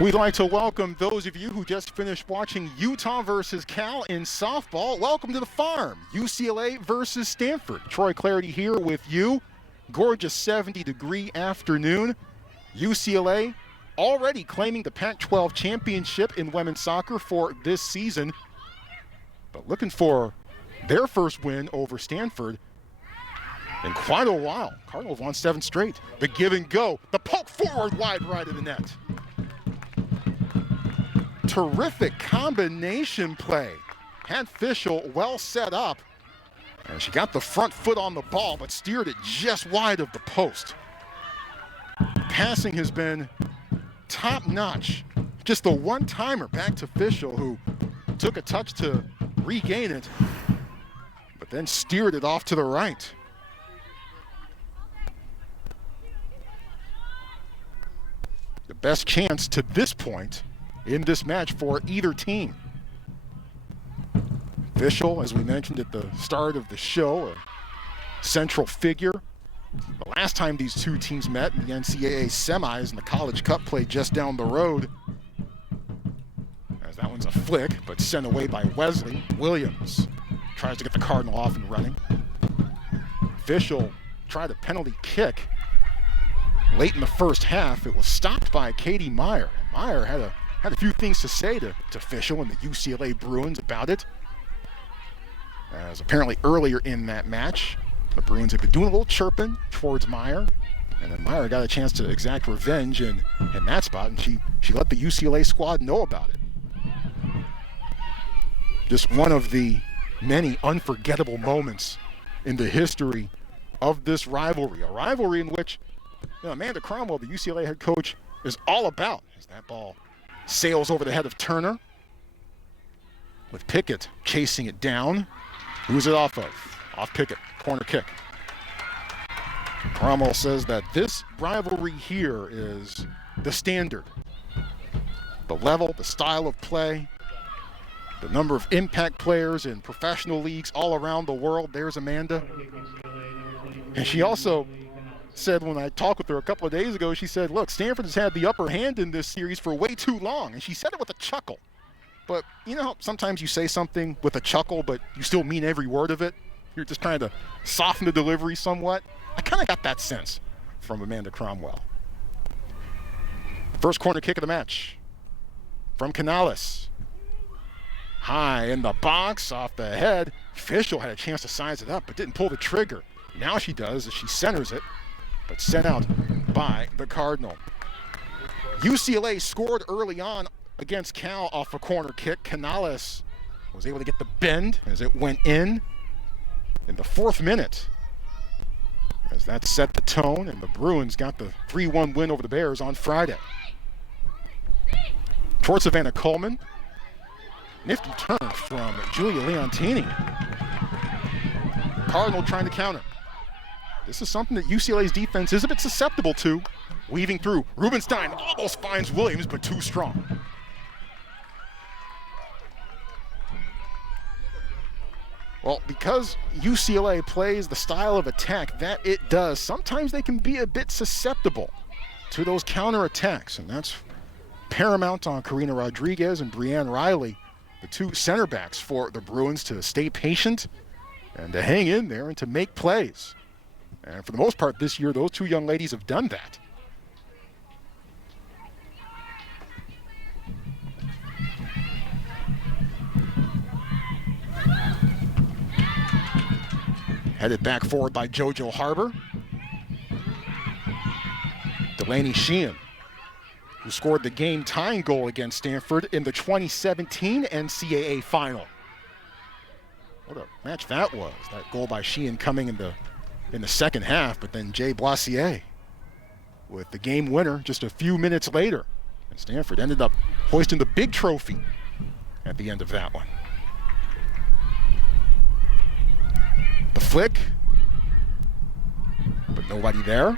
We'd like to welcome those of you who just finished watching Utah versus Cal in softball. Welcome to the farm. UCLA versus Stanford. Troy Clarity here with you. Gorgeous 70-degree afternoon. UCLA already claiming the Pac-12 championship in women's soccer for this season, but looking for their first win over Stanford in quite a while. Cardinals won 7 straight. The give and go. The poke forward wide right of the net. Terrific combination play. Had Fischel well set up. And she got the front foot on the ball, but steered it just wide of the post. Passing has been top-notch. Just the one-timer back to Fischel, who took a touch to regain it, but then steered it off to the right. The best chance to this point in this match for either team. Fischel, as we mentioned at the start of the show, a central figure. The last time these two teams met in the NCAA semis in the College Cup played just down the road. As that one's a flick, but sent away by Wesley. Williams tries to get the Cardinal off and running. Fischel tried a penalty kick late in the first half. It was stopped by Katie Meyer. Meyer had a few things to say to Fischel and the UCLA Bruins about it. As apparently earlier in that match, the Bruins had been doing a little chirping towards Meyer, and then Meyer got a chance to exact revenge in that spot, and she let the UCLA squad know about it. Just one of the many unforgettable moments in the history of this rivalry, a rivalry in which Amanda Cromwell, the UCLA head coach, is all about, as that ball sails over the head of Turner, with Pickett chasing it down. Who's it off of? Off Pickett, corner kick. Cromwell says that this rivalry here is the standard. The level, the style of play, the number of impact players in professional leagues all around the world. There's Amanda. And she also said, when I talked with her a couple of days ago, she said, look, Stanford has had the upper hand in this series for way too long. And she said it with a chuckle. But you know, sometimes you say something with a chuckle, but you still mean every word of it. You're just trying to soften the delivery somewhat. I kind of got that sense from Amanda Cromwell. First corner kick of the match from Canales. High in the box, off the head. Fischel had a chance to size it up, but didn't pull the trigger. Now she does as she centers it, but sent out by the Cardinal. UCLA scored early on against Cal off a corner kick. Canales was able to get the bend as it went in the 4th minute, as that set the tone, and the Bruins got the 3-1 win over the Bears on Friday. Towards Savannah Coleman. Nifty turn from Julia Leontini. Cardinal trying to counter. This is something that UCLA's defense is a bit susceptible to. Weaving through. Rubenstein almost finds Williams, but too strong. Well, because UCLA plays the style of attack that it does, sometimes they can be a bit susceptible to those counterattacks, and that's paramount on Karina Rodriguez and Brianne Riley, the two center backs for the Bruins, to stay patient and to hang in there and to make plays. And for the most part this year, those two young ladies have done that. Headed back forward by JoJo Harbor. Delaney Sheehan, who scored the game-tying goal against Stanford in the 2017 NCAA final. What a match that was. That goal by Sheehan coming in the second half, but then Jay Blassier with the game winner just a few minutes later. And Stanford ended up hoisting the big trophy at the end of that one. The flick, but nobody there.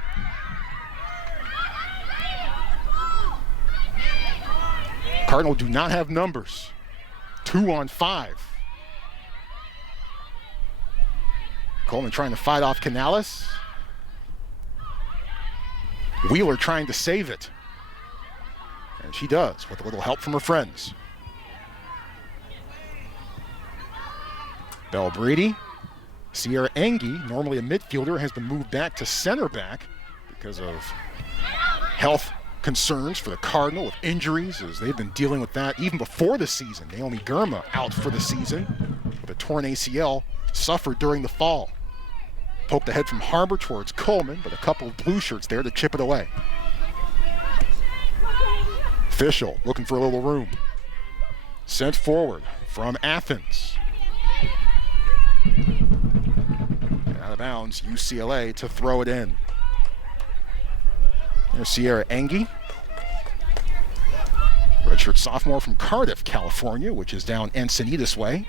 Cardinal do not have numbers. 2 on 5. Coleman trying to fight off Canales. Wheeler trying to save it. And she does, with a little help from her friends. Belle Brady. Sierra Engie, normally a midfielder, has been moved back to center back because of health concerns for the Cardinal with injuries, as they've been dealing with that even before the season. Naomi Gurma out for the season with a torn ACL suffered during the fall. Poked ahead from Harbor towards Coleman, but a couple of blue shirts there to chip it away. Fischel looking for a little room. Sent forward from Athens. And out of bounds, UCLA to throw it in. There's Sierra Engie, redshirt sophomore from Cardiff, California, which is down Encinitas way.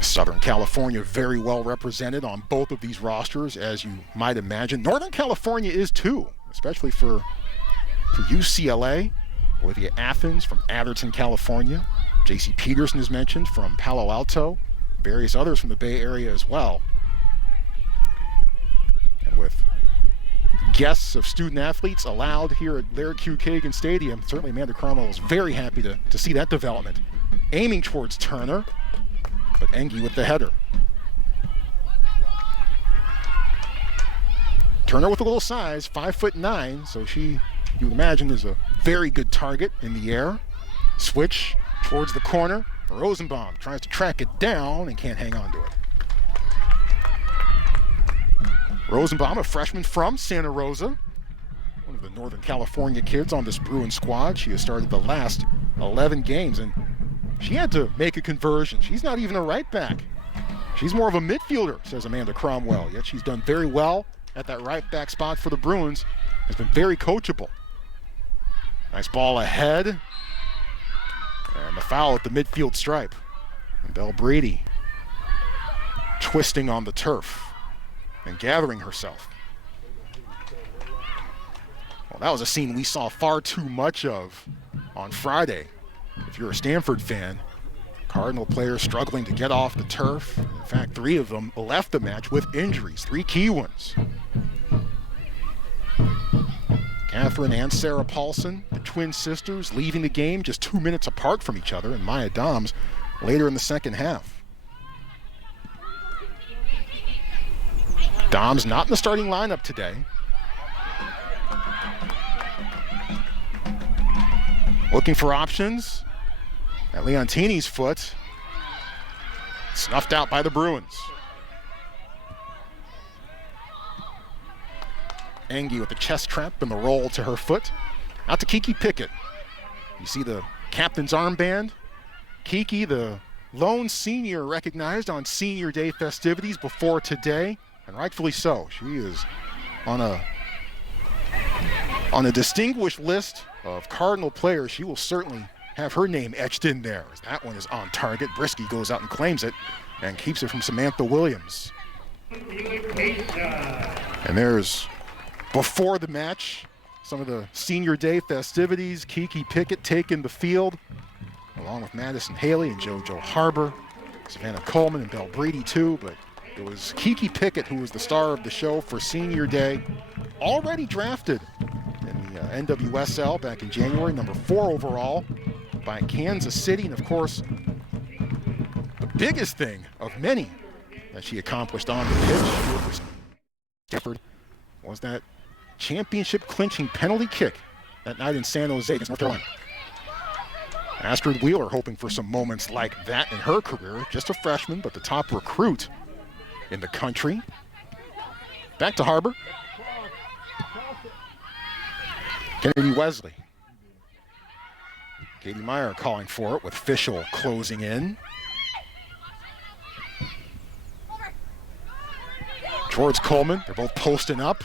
Southern California very well represented on both of these rosters, as you might imagine. Northern California is too, especially for UCLA. Olivia Athens from Atherton, California. J.C. Peterson is mentioned from Palo Alto. Various others from the Bay Area as well. And with guests of student athletes allowed here at Laird Q. Kagan Stadium, certainly Amanda Cromwell was very happy to see that development. Aiming towards Turner, but Engie with the header. Turner with a little size, 5'9", so she, you imagine, is a very good target in the air. Switch towards the corner. Rosenbaum tries to track it down and can't hang on to it. Rosenbaum, a freshman from Santa Rosa, one of the Northern California kids on this Bruin squad. She has started the last 11 games, and she had to make a conversion. She's not even a right back. She's more of a midfielder, says Amanda Cromwell, yet she's done very well at that right back spot for the Bruins. Has been very coachable. Nice ball ahead. And the foul at the midfield stripe. And Belle Brady twisting on the turf and gathering herself. Well, that was a scene we saw far too much of on Friday. If you're a Stanford fan, Cardinal players struggling to get off the turf. In fact, 3 of them left the match with injuries, 3 key ones. Catherine and Sarah Paulson, the twin sisters, leaving the game just 2 minutes apart from each other, and Maya Doms later in the second half. Doms not in the starting lineup today. Looking for options at Leontini's foot. Snuffed out by the Bruins. Engie with the chest trap and the roll to her foot. Out to Kiki Pickett. You see the captain's armband. Kiki, the lone senior recognized on senior day festivities before today, and rightfully so. She is on a distinguished list of Cardinal players. She will certainly have her name etched in there, as that one is on target. Brisky goes out and claims it and keeps it from Samantha Williams. And there's, before the match, some of the senior day festivities. Kiki Pickett taking the field, along with Madison Haley and JoJo Harbor, Savannah Coleman and Belle Brady too, but it was Kiki Pickett who was the star of the show for senior day. Already drafted in the NWSL back in January, number 4 overall by Kansas City. And of course, the biggest thing of many that she accomplished on the pitch for Stanford was that championship clinching penalty kick that night in San Jose against North Carolina. Astrid Wheeler hoping for some moments like that in her career. Just a freshman, but the top recruit in the country. Back to Harbor. Kennedy Wesley. Katie Meyer calling for it with Fischel closing in. Towards Coleman. They're both posting up.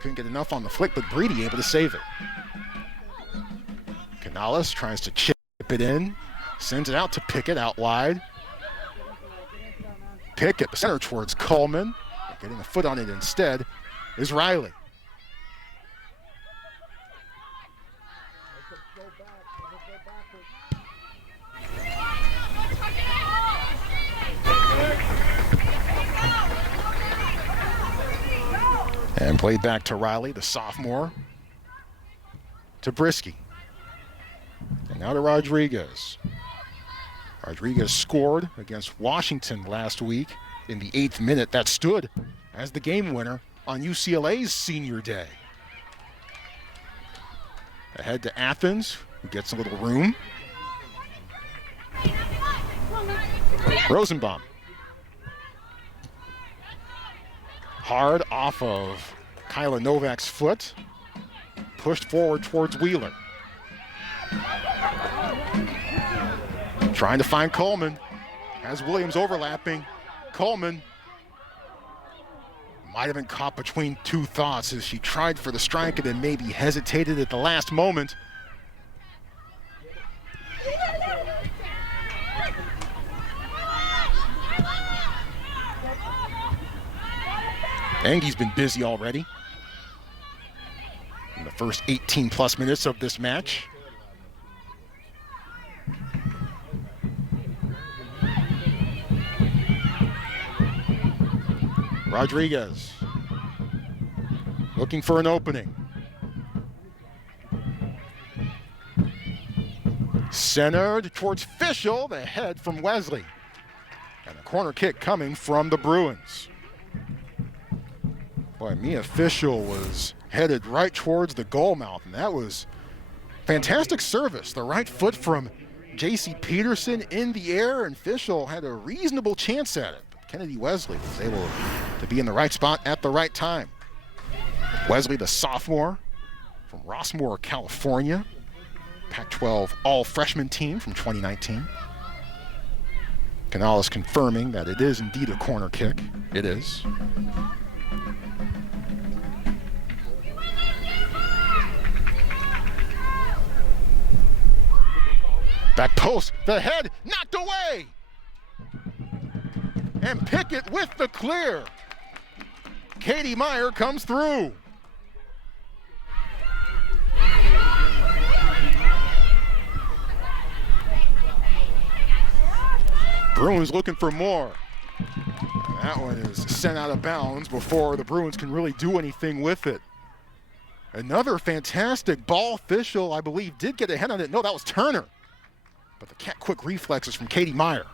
Couldn't get enough on the flick, but Brady able to save it. Canales tries to chip it in. Sends it out to Pickett out wide. Pickett, the center towards Coleman. Getting a foot on it instead is Riley. And played back to Riley, the sophomore, to Brisky. And now to Rodriguez. Rodriguez scored against Washington last week in the 8th minute. That stood as the game winner on UCLA's senior day. Ahead to Athens, who gets a little room. Rosenbaum. Hard off of Kyla Novak's foot. Pushed forward towards Wheeler. Trying to find Coleman. Has Williams overlapping. Coleman might have been caught between two thoughts as she tried for the strike and then maybe hesitated at the last moment. Angie's been busy already in the first 18 plus minutes of this match. Rodriguez looking for an opening. Centered towards Fischel, the head from Wesley. And a corner kick coming from the Bruins. Boy, Mia Fischel was headed right towards the goal mouth, and that was fantastic service. The right foot from J.C. Peterson in the air, and Fischel had a reasonable chance at it. But Kennedy Wesley was able to be in the right spot at the right time. Wesley, the sophomore from Rossmore, California, Pac-12 all-freshman team from 2019. Canales confirming that it is indeed a corner kick. It is. Back post, the head knocked away. And Pickett with the clear. Katie Meyer comes through. Bruins looking for more. That one is sent out of bounds before the Bruins can really do anything with it. Another fantastic ball. Fischel, I believe, did get a head on it. No, that was Turner. But the quick reflexes from Katie Meyer.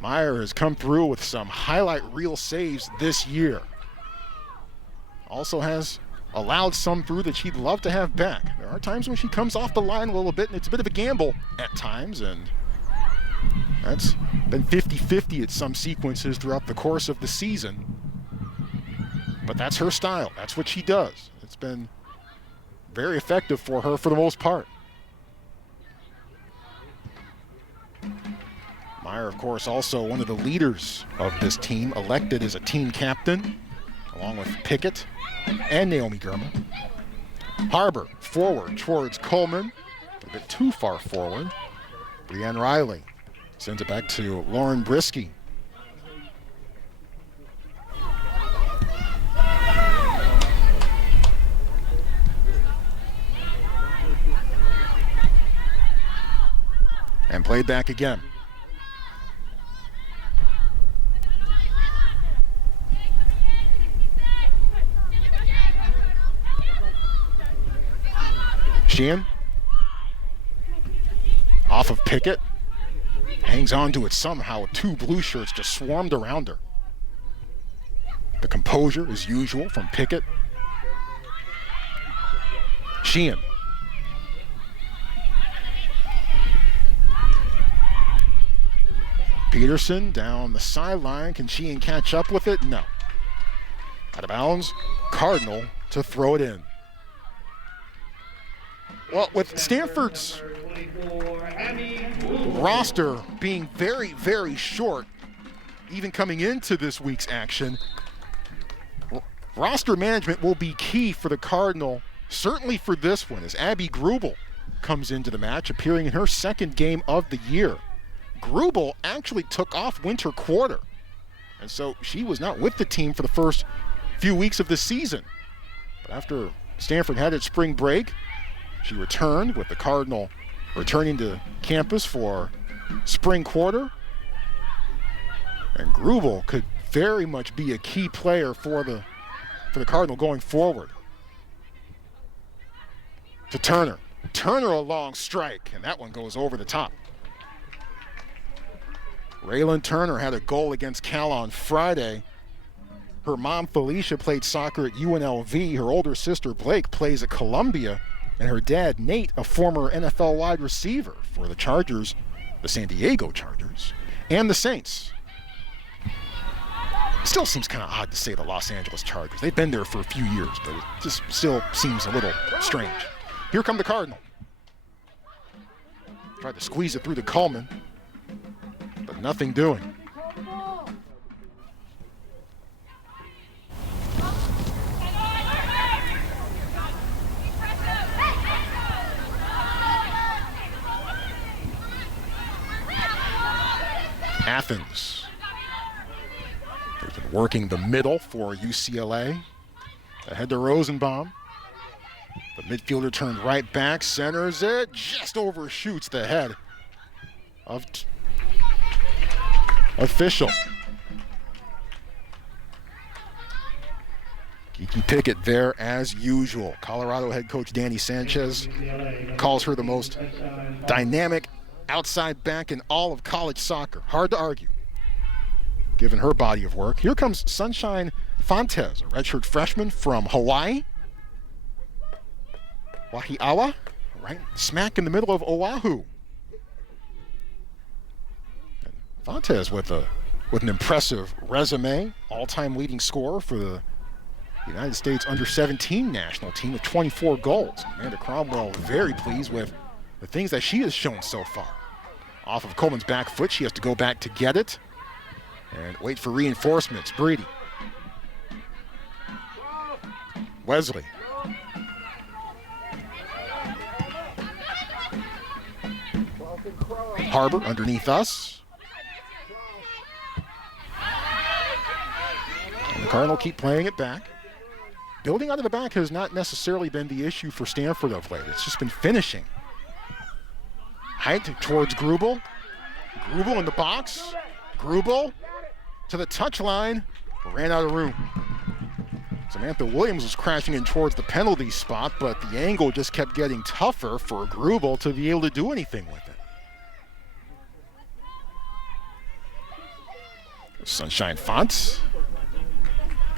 Meyer has come through with some highlight reel saves this year. Also has allowed some through that she'd love to have back. There are times when she comes off the line a little bit, and it's a bit of a gamble at times, and that's been 50-50 at some sequences throughout the course of the season. But that's her style. That's what she does. It's been very effective for her for the most part. Meyer, of course, also one of the leaders of this team, elected as a team captain, along with Pickett and Naomi Germa. Harbor forward towards Coleman, a bit too far forward. Brianne Riley sends it back to Lauren Brisky. And played back again. Sheehan, off of Pickett, hangs on to it somehow. Two blue shirts just swarmed around her. The composure, as usual, from Pickett. Sheehan. Peterson down the sideline. Can Sheehan catch up with it? No. Out of bounds. Cardinal to throw it in. Well, with Stanford's roster being very, very short, even coming into this week's action, roster management will be key for the Cardinal, certainly for this one, as Abby Grubel comes into the match, appearing in her second game of the year. Grubel actually took off winter quarter, and so she was not with the team for the first few weeks of the season. But after Stanford had its spring break, she returned, with the Cardinal returning to campus for spring quarter. And Grubel could very much be a key player for the Cardinal going forward. To Turner. Turner a long strike, and that one goes over the top. Raylan Turner had a goal against Cal on Friday. Her mom, Felicia, played soccer at UNLV. Her older sister, Blake, plays at Columbia. And her dad, Nate, a former NFL wide receiver for the Chargers, the San Diego Chargers, and the Saints. Still seems kind of odd to say the Los Angeles Chargers. They've been there for a few years, but it just still seems a little strange. Here come the Cardinal. Tried to squeeze it through to Coleman, but nothing doing. Athens. They've been working the middle for UCLA. Ahead to Rosenbaum. The midfielder turned right back, centers it, just overshoots the head of official. Kiki Pickett there as usual. Colorado head coach Danny Sanchez calls her the most dynamic outside back in all of college soccer. Hard to argue, given her body of work. Here comes Sunshine Fontes, a redshirt freshman from Hawaii. Wahiawa, right smack in the middle of Oahu. And Fontes with an impressive resume, all-time leading scorer for the United States under-17 national team with 24 goals. Amanda Cromwell very pleased with the things that she has shown so far. Off of Coleman's back foot, she has to go back to get it and wait for reinforcements. Breedy. Wesley. Harbor underneath us. And the Cardinal keep playing it back. Building out of the back has not necessarily been the issue for Stanford of late. It's just been finishing. Height towards Grubel. Grubel in the box. Grubel to the touchline. Ran out of room. Samantha Williams was crashing in towards the penalty spot, but the angle just kept getting tougher for Grubel to be able to do anything with it. Sunshine Fonts.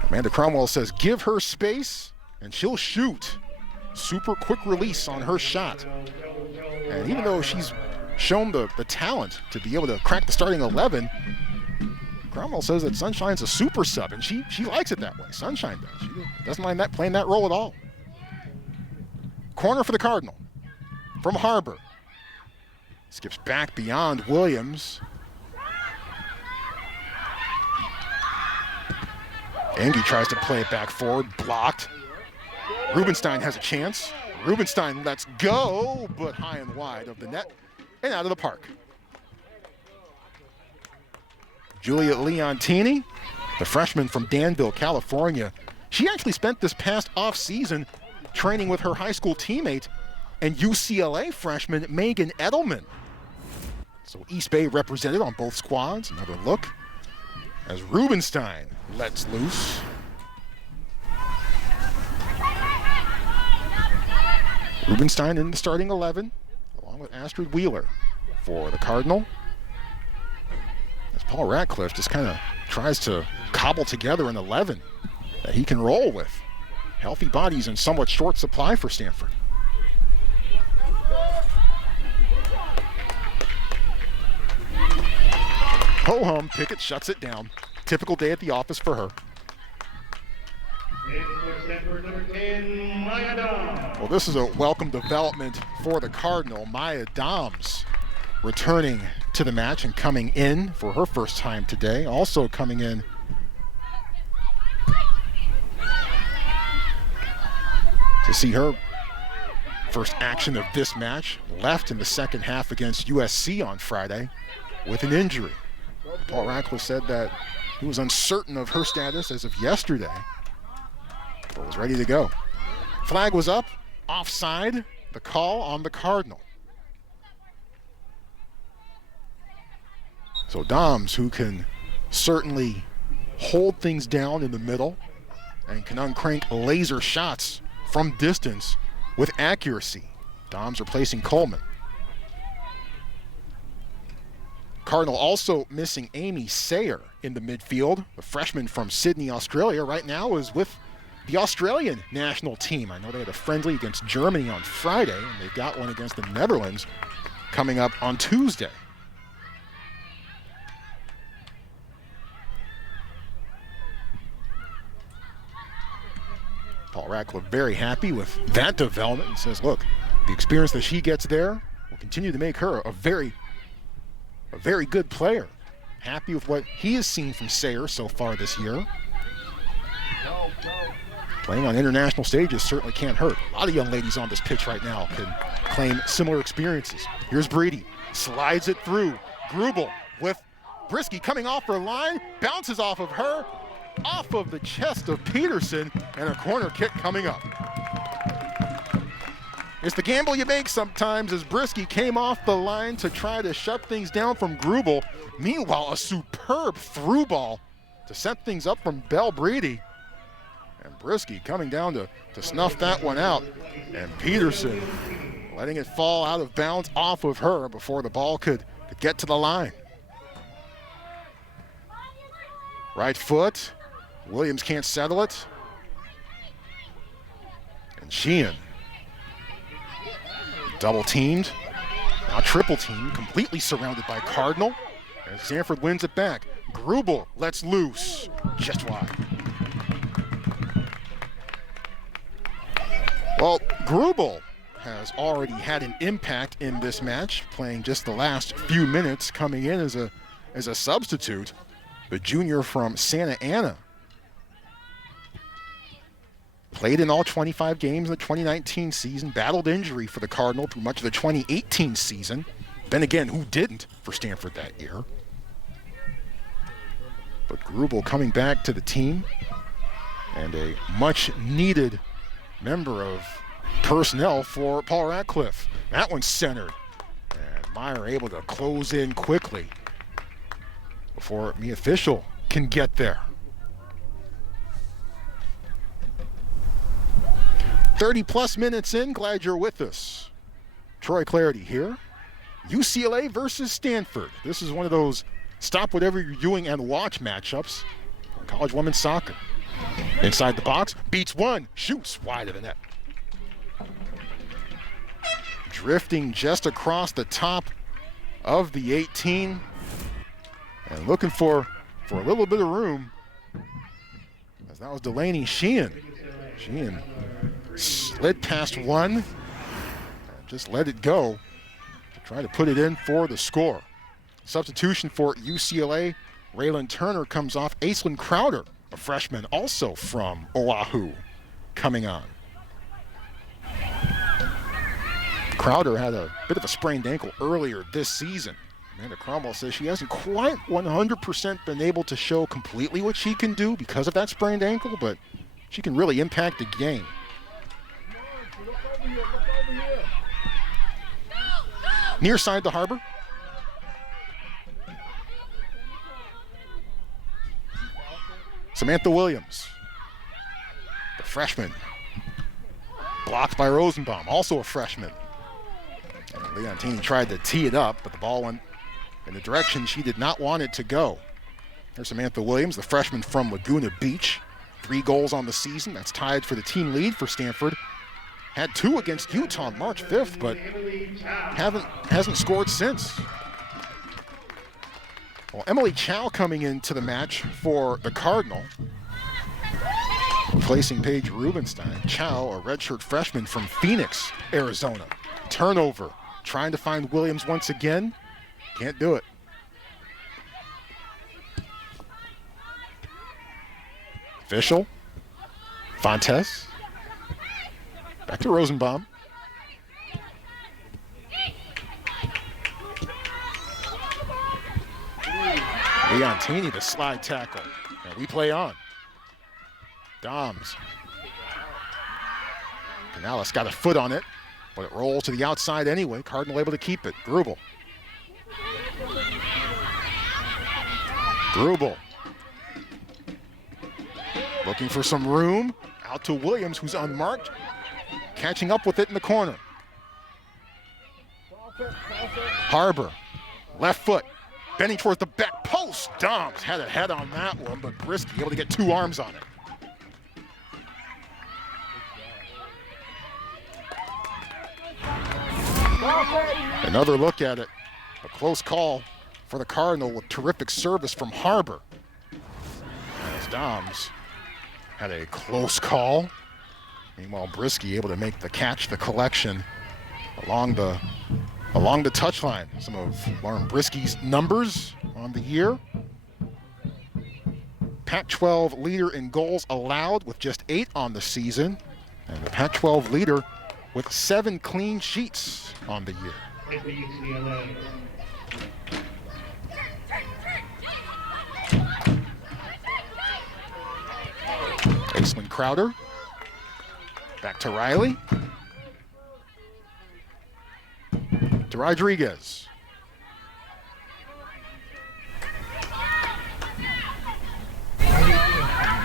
Amanda Cromwell says, give her space and she'll shoot. Super quick release on her shot. And even though she's shown the talent to be able to crack the starting 11, Cromwell says that Sunshine's a super sub, and she likes it that way. Sunshine does. She doesn't mind that playing that role at all. Corner for the Cardinal from Harbor. Skips back beyond Williams. Engie tries to play it back forward, blocked. Rubenstein has a chance. Rubenstein lets go, but high and wide of the net and out of the park. Juliet Leontini, the freshman from Danville, California. She actually spent this past off-season training with her high school teammate and UCLA freshman Megan Edelman. So East Bay represented on both squads. Another look as Rubenstein lets loose. Rubenstein in the starting 11, along with Astrid Wheeler for the Cardinal. As Paul Ratcliffe just kind of tries to cobble together an 11 that he can roll with. Healthy bodies in somewhat short supply for Stanford. Ho-hum, Pickett shuts it down. Typical day at the office for her. Well, this is a welcome development for the Cardinal. Maya Doms returning to the match and coming in for her first time today. Also coming in to see her first action of this match. Left in the second half against USC on Friday with an injury. Paul Ratcliffe said that he was uncertain of her status as of yesterday, but was ready to go. Flag was up, offside, the call on the Cardinal. So Doms, who can certainly hold things down in the middle and can uncrank laser shots from distance with accuracy. Dom's replacing Coleman. Cardinal also missing Amy Sayer in the midfield. The freshman from Sydney, Australia, right now is with the Australian national team. I know they had a friendly against Germany on Friday, and they've got one against the Netherlands coming up on Tuesday. Paul Ratcliffe very happy with that development and says, look, the experience that she gets there will continue to make her a very good player. Happy with what he has seen from Sayer so far this year. Playing on international stages certainly can't hurt. A lot of young ladies on this pitch right now can claim similar experiences. Here's Breedy, slides it through. Grubel with Brisky coming off her line, bounces off of her, off of the chest of Peterson, and a corner kick coming up. It's the gamble you make sometimes, as Brisky came off the line to try to shut things down from Grubel. Meanwhile, a superb through ball to set things up from Belle Breedy. And Brisky coming down to snuff that one out. And Peterson letting it fall out of bounds off of her before the ball could get to the line. Right foot. Williams can't settle it. And Sheehan. Double teamed. Now triple teamed. Completely surrounded by Cardinal. And Stanford wins it back. Grubel lets loose. Just wide. Well, Grubel has already had an impact in this match, playing just the last few minutes, coming in as a substitute. The junior from Santa Ana. Played in all 25 games in the 2019 season, battled injury for the Cardinal through much of the 2018 season. Then again, who didn't for Stanford that year? But Grubel coming back to the team, and a much-needed member of personnel for Paul Ratcliffe. That one's centered, and Meyer able to close in quickly before the official can get there. 30-plus minutes in, glad you're with us. Troy Clarity here. UCLA versus Stanford. This is one of those stop whatever you're doing and watch matchups in college women's soccer. Inside the box, beats one, shoots wide of the net. Drifting just across the top of the 18 and looking for a little bit of room, as that was Delaney Sheehan. Sheehan slid past one and just let it go to try to put it in for the score. Substitution for UCLA, Raylan Turner comes off. Aislinn Crowder, a freshman also from Oahu, coming on. Crowder had a bit of a sprained ankle earlier this season. Amanda Cromwell says she hasn't quite 100% been able to show completely what she can do because of that sprained ankle, but she can really impact the game. Near side to Harbor. Samantha Williams, the freshman. Blocked by Rosenbaum, also a freshman. And Leontini tried to tee it up, but the ball went in the direction she did not want it to go. There's Samantha Williams, the freshman from Laguna Beach. 3 goals on the season. That's tied for the team lead for Stanford. Had 2 against Utah on March 5th, but hasn't scored since. Well, Emily Chow coming into the match for the Cardinal, replacing Paige Rubenstein. Chow, a redshirt freshman from Phoenix, Arizona. Turnover, trying to find Williams once again. Can't do it. Official. Fontes. Back to Rosenbaum. Leontini, the slide tackle. And we play on. Doms. Canales got a foot on it, but it rolls to the outside anyway. Cardinal able to keep it. Grubel. Grubel. Looking for some room. Out to Williams, who's unmarked. Catching up with it in the corner. Harbor. Left foot. Bending towards the back post. Doms had a head on that one, but Brisky able to get two arms on it. Another look at it. A close call for the Cardinal with terrific service from Harbor. As Doms had a close call. Meanwhile, Brisky able to make the catch, the collection along the touchline. Some of Lauren Brisky's numbers on the year. Pac-12 leader in goals allowed with just 8 on the season. And the Pac-12 leader with 7 clean sheets on the year. UCLA. Aislinn Crowder. Back to Riley. To Rodriguez.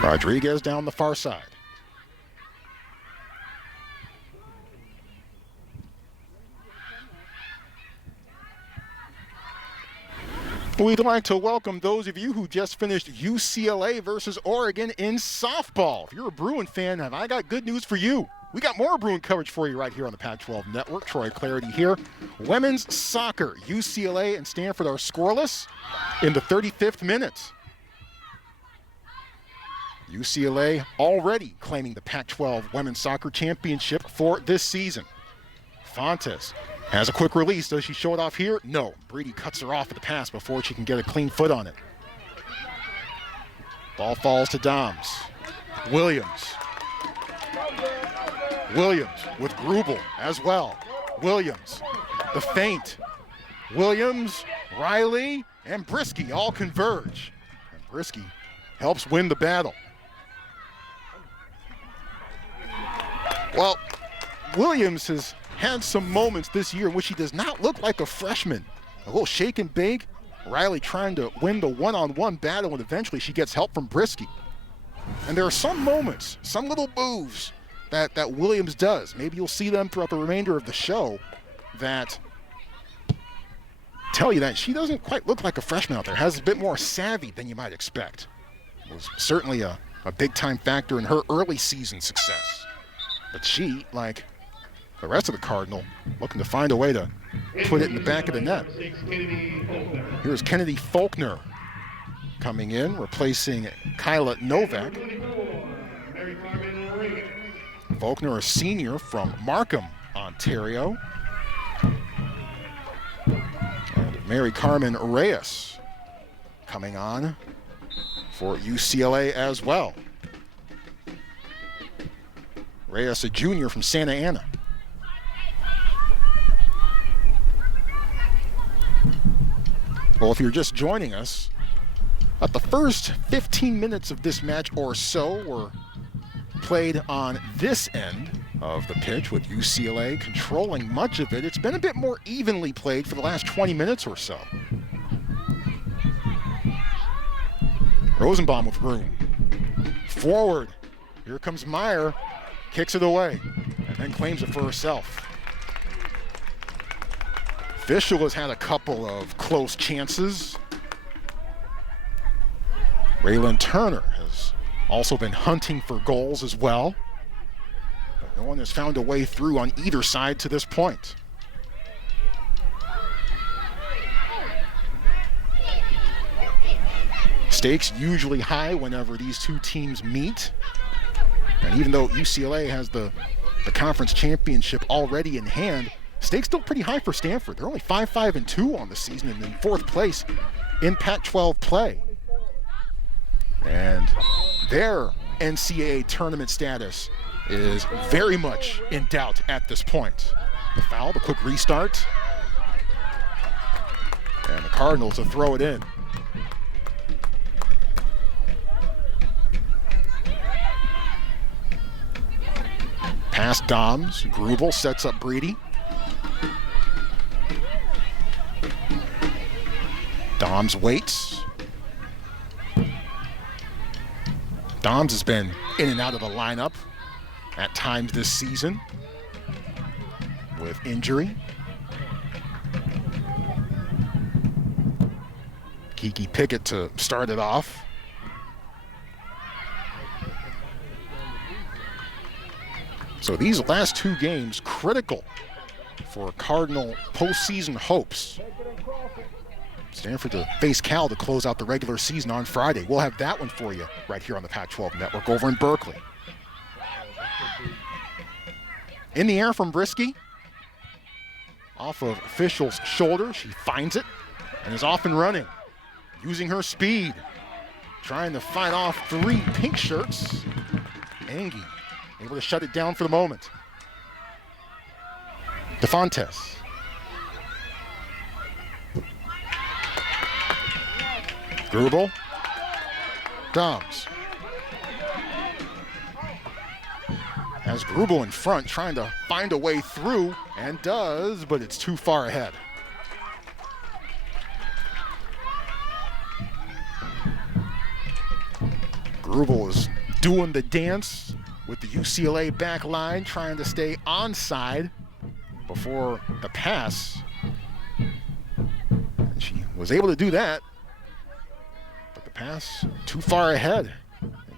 Rodriguez down the far side. We'd like to welcome those of you who just finished UCLA versus Oregon in softball. If you're a Bruin fan, have I got good news for you. We got more Bruin coverage for you right here on the Pac-12 Network. Troy Clarity here. Women's soccer, UCLA and Stanford are scoreless in the 35th minute. UCLA already claiming the Pac-12 Women's Soccer Championship for this season. Fontes has a quick release. Does she show it off here? No. Brady cuts her off at the pass before she can get a clean foot on it. Ball falls to Doms. Williams. Williams with Grubel as well. Williams, the feint. Williams, Riley, and Brisky all converge. And Brisky helps win the battle. Well, Williams has had some moments this year in which he does not look like a freshman. A little shake and bake. Riley trying to win the one-on-one battle, and eventually she gets help from Brisky. And there are some moments, some little moves that Williams does. Maybe you'll see them throughout the remainder of the show that tell you that she doesn't quite look like a freshman out there. Has a bit more savvy than you might expect. It was certainly a big-time factor in her early season success. But she, like the rest of the Cardinal, looking to find a way to put it in the back of the net. Here's Kennedy Faulkner coming in, replacing Kyla Novak. Faulkner, a senior from Markham, Ontario. And Mary Carmen Reyes coming on for UCLA as well. Reyes, a junior from Santa Ana. Well, if you're just joining us, about the first 15 minutes of this match or so were played on this end of the pitch with UCLA controlling much of it. It's been a bit more evenly played for the last 20 minutes or so. Rosenbaum with room. Forward. Here comes Meyer. Kicks it away and then claims it for herself. Fischel has had a couple of close chances. Raylan Turner has also been hunting for goals as well. But no one has found a way through on either side to this point. Stakes usually high whenever these two teams meet. And even though UCLA has the conference championship already in hand, stakes still pretty high for Stanford. They're only 5-5-2 on the season and in 4th place in Pac-12 play. And their NCAA tournament status is very much in doubt at this point. The foul, the quick restart. And the Cardinals to throw it in. Pass Doms. Grubel sets up Breedy. Doms waits. Doms has been in and out of the lineup at times this season with injury. Kiki Pickett to start it off. So these last two games critical for Cardinal postseason hopes. Stanford to face Cal to close out the regular season on Friday. We'll have that one for you right here on the Pac-12 Network over in Berkeley. In the air from Brisky. Off of Fischel's shoulder, she finds it and is off and running. Using her speed, trying to fight off three pink shirts. Angie able to shut it down for the moment. DeFontes. Grubel. Doms. Has Grubel in front, trying to find a way through, and does, but it's too far ahead. Grubel is doing the dance with the UCLA back line, trying to stay onside before the pass. And she was able to do that, but the pass too far ahead,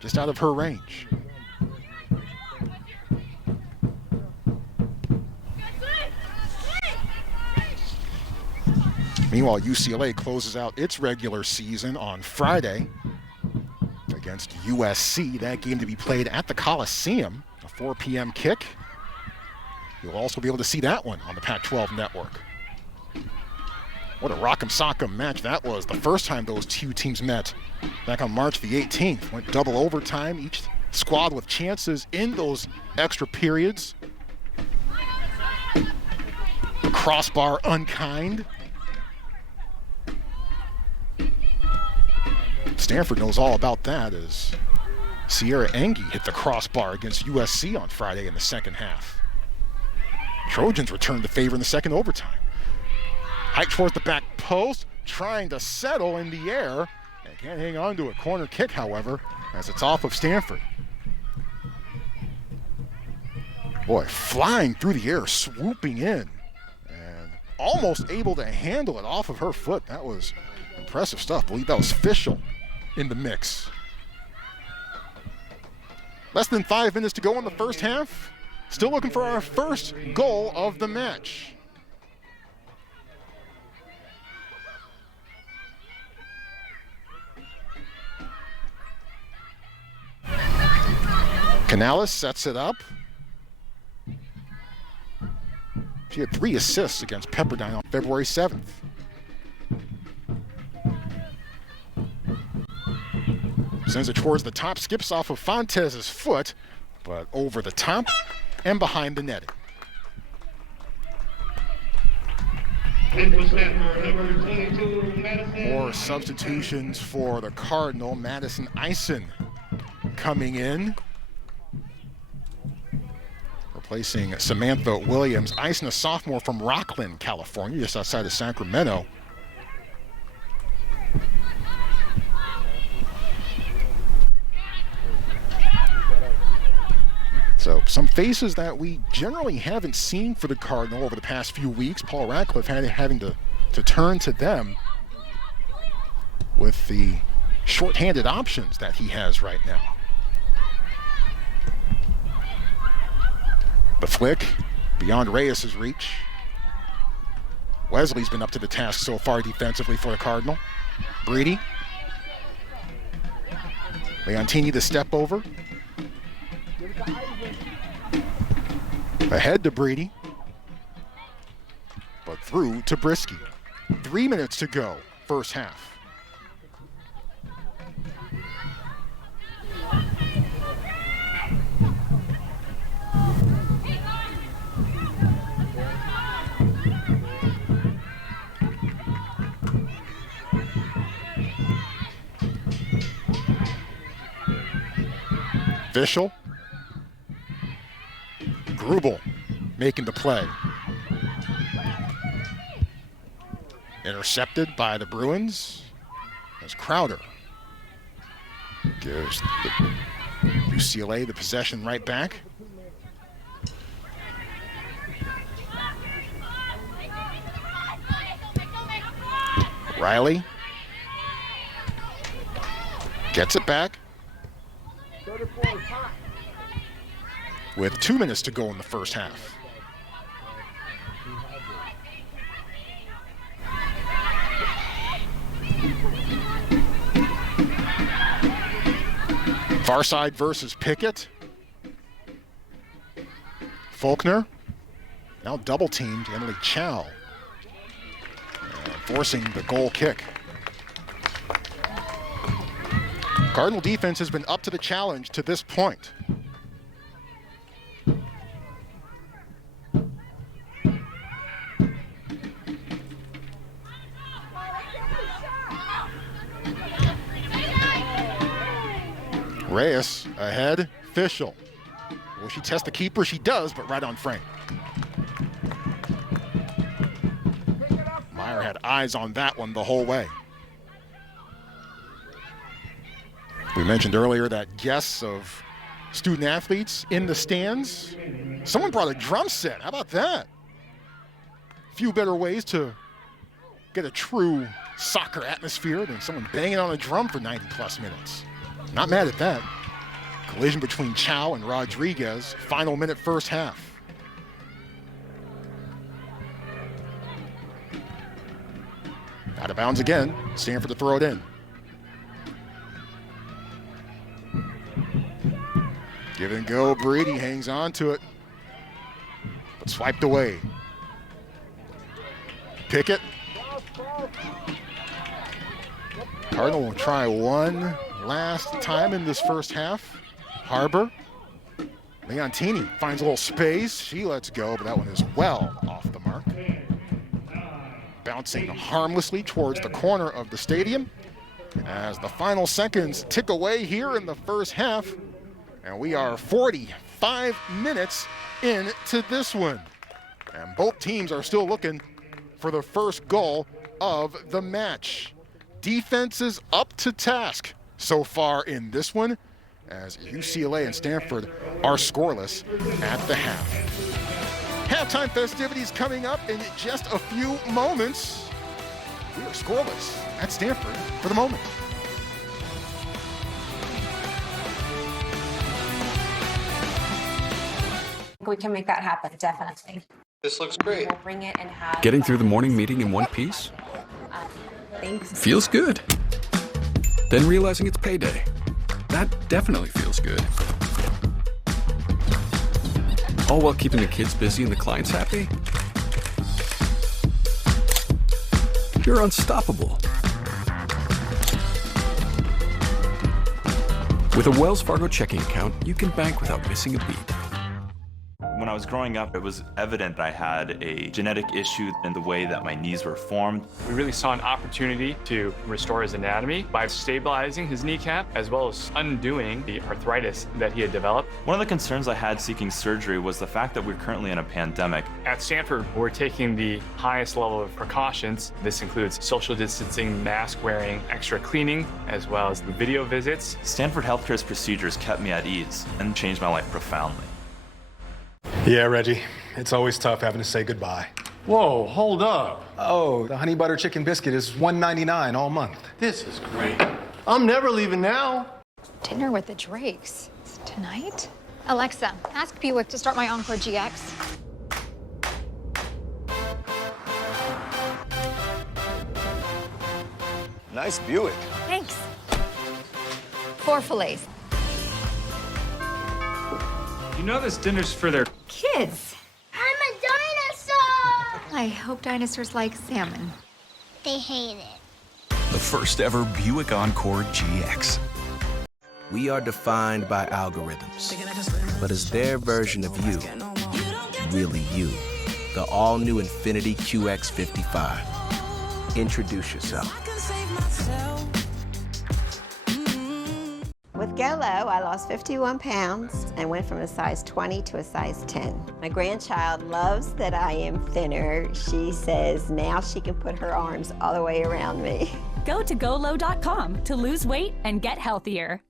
just out of her range. Meanwhile, UCLA closes out its regular season on Friday against USC. That game to be played at the Coliseum, a 4 p.m. kick. You'll also be able to see that one on the Pac-12 Network. What a rock'em sock'em match that was. The first time those two teams met back on March the 18th. Went double overtime, each squad with chances in those extra periods. Crossbar unkind. Stanford knows all about that as Sierra Engie hit the crossbar against USC on Friday in the second half. Trojans returned the favor in the second overtime. Hike towards the back post, trying to settle in the air. And can't hang on to a corner kick, however, as it's off of Stanford. Boy, flying through the air, swooping in, and almost able to handle it off of her foot. That was impressive stuff. I believe that was Fischel in the mix. Less than 5 minutes to go in the first half. Still looking for our first goal of the match. Canales sets it up. She had 3 assists against Pepperdine on February 7th. Sends it towards the top, skips off of Fontez's foot, but over the top and behind the netting. More substitutions for the Cardinal. Madison Eisen coming in, replacing Samantha Williams. Eisen, a sophomore from Rockland, California, just outside of Sacramento. So some faces that we generally haven't seen for the Cardinal over the past few weeks. Paul Radcliffe having to turn to them with the shorthanded options that he has right now. The flick beyond Reyes' reach. Wesley's been up to the task so far defensively for the Cardinal. Breedy. Leontini the step over. Ahead to Breedy, but through to Brisky. 3 minutes to go, first half. Fischel. Grubel making the play. Intercepted by the Bruins as Crowder gives the UCLA the possession right back. Riley gets it back with 2 minutes to go in the first half. Far side versus Pickett. Faulkner now double teamed Emily Chow, forcing the goal kick. Cardinal defense has been up to the challenge to this point. Reyes ahead, Fischel. Will she test the keeper? She does, but right on frame. Meyer had eyes on that one the whole way. We mentioned earlier that guests of student athletes in the stands. Someone brought a drum set. How about that? Few better ways to get a true soccer atmosphere than someone banging on a drum for 90+ minutes. Not mad at that. Collision between Chow and Rodriguez. Final minute first half. Out of bounds again. Stanford to throw it in. Give and go. Brady hangs on to it, but swiped away. Pickett. Cardinal will try one last time in this first half. Harbor. Leontini finds a little space. She lets go, but that one is well off the mark. Bouncing harmlessly towards the corner of the stadium as the final seconds tick away here in the first half. And we are 45 minutes into this one. And both teams are still looking for the first goal of the match. Defense is up to task so far in this one, as UCLA and Stanford are scoreless at the half. Halftime festivities coming up in just a few moments. We are scoreless at Stanford for the moment. We can make that happen, definitely. This looks great. We'll bring it and have... Getting through the morning meeting in one piece? Thanks. Feels good. Then realizing it's payday. That definitely feels good. All while keeping the kids busy and the clients happy? You're unstoppable. With a Wells Fargo checking account, you can bank without missing a beat. When I was growing up, it was evident I had a genetic issue in the way that my knees were formed. We really saw an opportunity to restore his anatomy by stabilizing his kneecap, as well as undoing the arthritis that he had developed. One of the concerns I had seeking surgery was the fact that we're currently in a pandemic. At Stanford, we're taking the highest level of precautions. This includes social distancing, mask wearing, extra cleaning, as well as video visits. Stanford Healthcare's procedures kept me at ease and changed my life profoundly. Yeah, Reggie. It's always tough having to say goodbye. Whoa, hold up. Oh, the honey butter chicken biscuit is $1.99 all month. This is great. I'm never leaving now. Dinner with the Drakes. Tonight? Alexa, ask Buick to start my Encore GX. Nice Buick. Thanks. 4 fillets. You know this dinner's for their Kids. I'm a dinosaur! I hope dinosaurs like salmon. They hate it. The first ever Buick Encore GX. We are defined by algorithms, but is their version of you really you? The all-new Infiniti QX55. Introduce yourself. With Golo, I lost 51 pounds and went from a size 20 to a size 10. My grandchild loves that I am thinner. She says now she can put her arms all the way around me. Go to GoLo.com to lose weight and get healthier.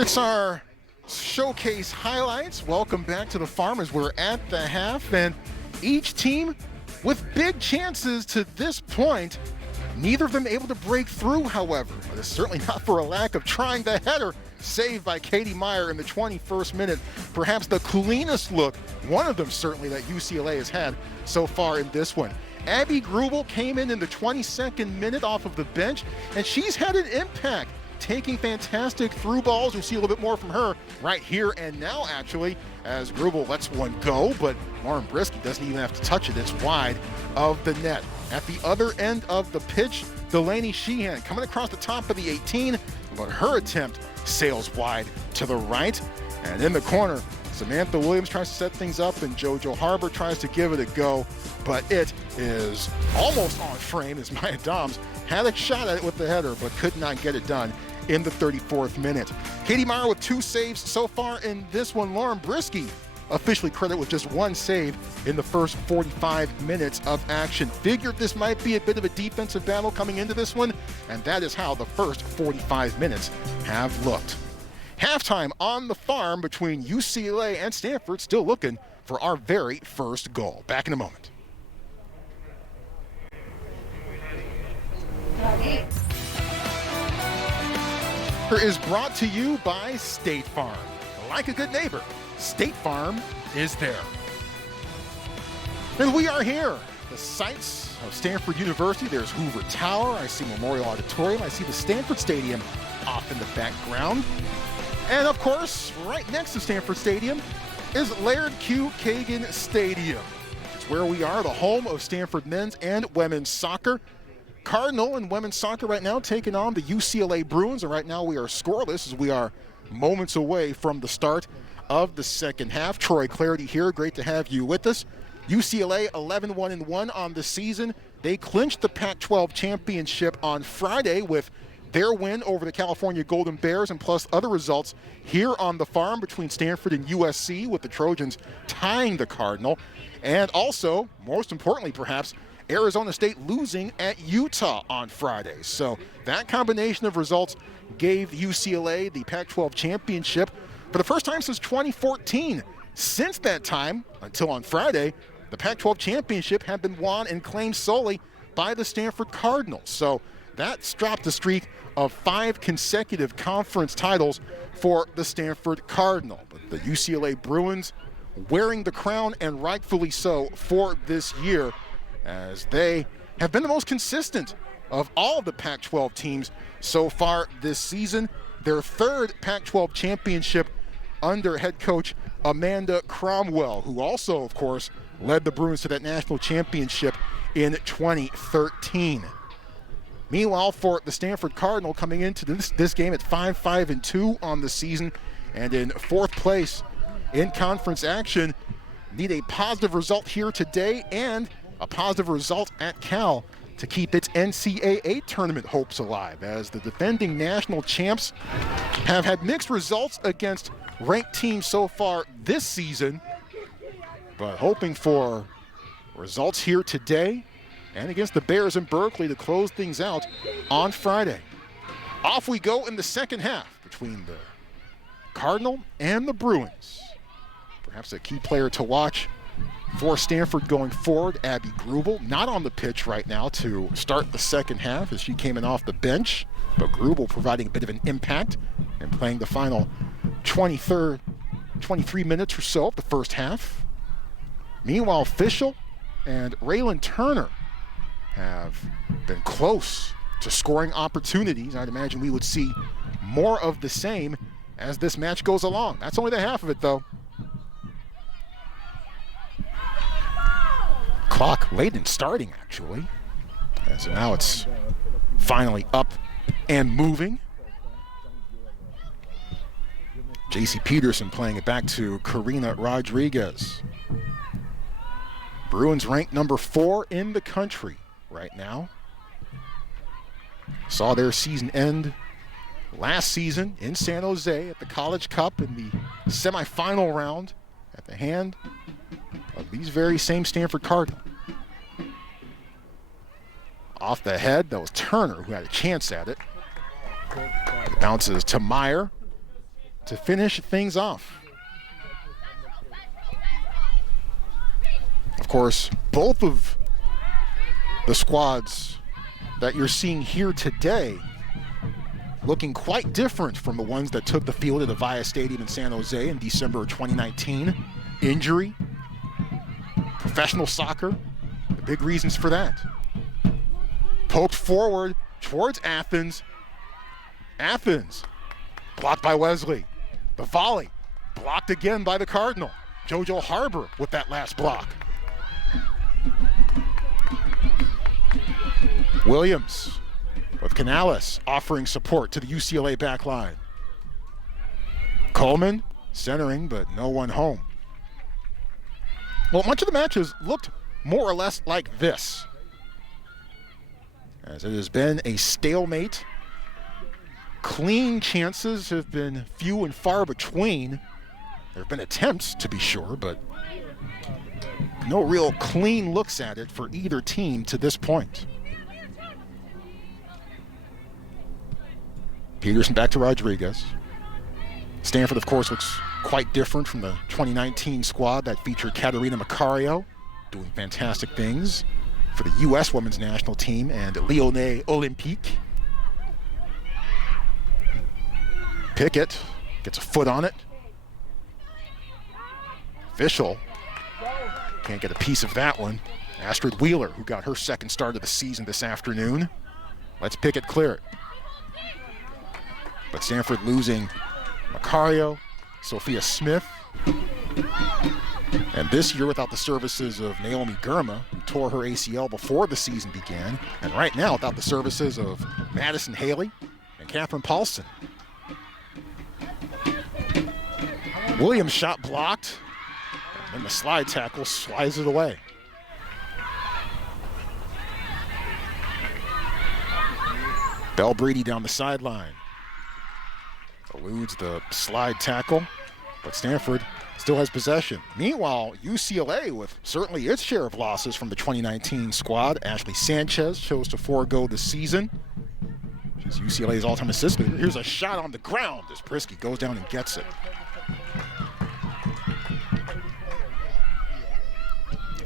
It's our showcase highlights. Welcome back to the farm as we're at the half, and each team with big chances to this point. Neither of them able to break through, however. But it's certainly not for a lack of trying. The header saved by Katie Meyer in the 21st minute. Perhaps the cleanest look, one of them certainly, that UCLA has had so far in this one. Abby Grubel came in the 22nd minute off of the bench, and she's had an impact, taking fantastic through balls. We'll see a little bit more from her right here and now, actually, as Grubel lets one go, but Lauren Brisky doesn't even have to touch it. It's wide of the net. At the other end of the pitch, Delaney Sheehan coming across the top of the 18, but her attempt sails wide to the right. And in the corner, Samantha Williams tries to set things up, and JoJo Harbor tries to give it a go, but it is almost on frame as Maya Doms had a shot at it with the header, but could not get it done in the 34th minute. Katie Meyer with 2 saves so far in this one. Lauren Brisky officially credited with just 1 save in the first 45 minutes of action. Figured this might be a bit of a defensive battle coming into this one, and that is how the first 45 minutes have looked. Halftime on the farm between UCLA and Stanford, still looking for our very first goal. Back in a moment. Is brought to you by State Farm. Like a good neighbor, State Farm is there. And we are here. The sights of Stanford University. There's Hoover Tower. I see Memorial Auditorium. I see the Stanford Stadium off in the background. And of course, right next to Stanford Stadium is Laird Q. Kagan Stadium. It's where we are, the home of Stanford men's and women's soccer. Cardinal and women's soccer right now taking on the UCLA Bruins, and right now we are scoreless as we are moments away from the start of the second half. Troy Clarity here, great to have you with us. UCLA 11-1-1 on the season. They clinched the Pac-12 championship on Friday with their win over the California Golden Bears, and plus other results here on the farm between Stanford and USC, with the Trojans tying the Cardinal. And also, most importantly perhaps, Arizona State losing at Utah on Friday. So that combination of results gave UCLA the Pac-12 championship for the first time since 2014. Since that time, until on Friday, the Pac-12 championship had been won and claimed solely by the Stanford Cardinals. So that's dropped the streak of 5 consecutive conference titles for the Stanford Cardinal. But the UCLA Bruins wearing the crown, and rightfully so, for this year, as they have been the most consistent of all of the Pac-12 teams so far this season. Their 3rd Pac-12 championship under head coach Amanda Cromwell, who also, of course, led the Bruins to that national championship in 2013. Meanwhile, for the Stanford Cardinal, coming into this game at 5-5-2 on the season and in 4th place in conference action, need a positive result here today and a positive result at Cal to keep its NCAA tournament hopes alive, as the defending national champs have had mixed results against ranked teams so far this season, but hoping for results here today and against the Bears in Berkeley to close things out on Friday. Off we go in the second half between the Cardinal and the Bruins. Perhaps a key player to watch for Stanford going forward, Abby Grubel, not on the pitch right now to start the second half as she came in off the bench, but Grubel providing a bit of an impact and playing the final 23 minutes or so of the first half. Meanwhile, Fischel and Raylan Turner have been close to scoring opportunities. I'd imagine we would see more of the same as this match goes along. That's only the half of it, though. Clock late in starting, actually. So now it's finally up and moving. JC Peterson playing it back to Karina Rodriguez. Bruins ranked number 4 in the country right now. Saw their season end last season in San Jose at the College Cup in the semifinal round at the hand of these very same Stanford Cardinals. Off the head, that was Turner who had a chance at it. It bounces to Meyer. to finish things off. Of course, both of the squads that you're seeing here today looking quite different from the ones that took the field at Avaya Stadium in San Jose in December of 2019. Injury, professional soccer, the big reasons for that. Poked forward towards Athens. Athens, blocked by Wesley. The volley, blocked again by the Cardinal. JoJo Harbor with that last block. Williams with Canales offering support to the UCLA back line. Coleman centering, but no one home. Well, much of the matches looked more or less like this, as it has been a stalemate. Clean chances have been few and far between. There have been attempts, to be sure, but no real clean looks at it for either team to this point. Peterson back to Rodriguez. Stanford, of course, looks quite different from the 2019 squad that featured Katerina Macario doing fantastic things for the U.S. women's national team and Lyonnais Olympique. Pickett gets a foot on it. Official can't get a piece of that one. Astrid Wheeler, who got her second start of the season this afternoon. Let's Pickett clear it. But Stanford losing Macario, Sophia Smith, and this year without the services of Naomi Girma, who tore her ACL before the season began, and right now without the services of Madison Haley and Catherine Paulson. Williams shot blocked, and then the slide tackle slides it away. Bell Breedy down the sideline. Eludes the slide tackle, but Stanford still has possession. Meanwhile, UCLA, with certainly its share of losses from the 2019 squad, Ashley Sanchez chose to forego the season. She's UCLA's all-time assist leader. Here's a shot on the ground as Brisky goes down and gets it.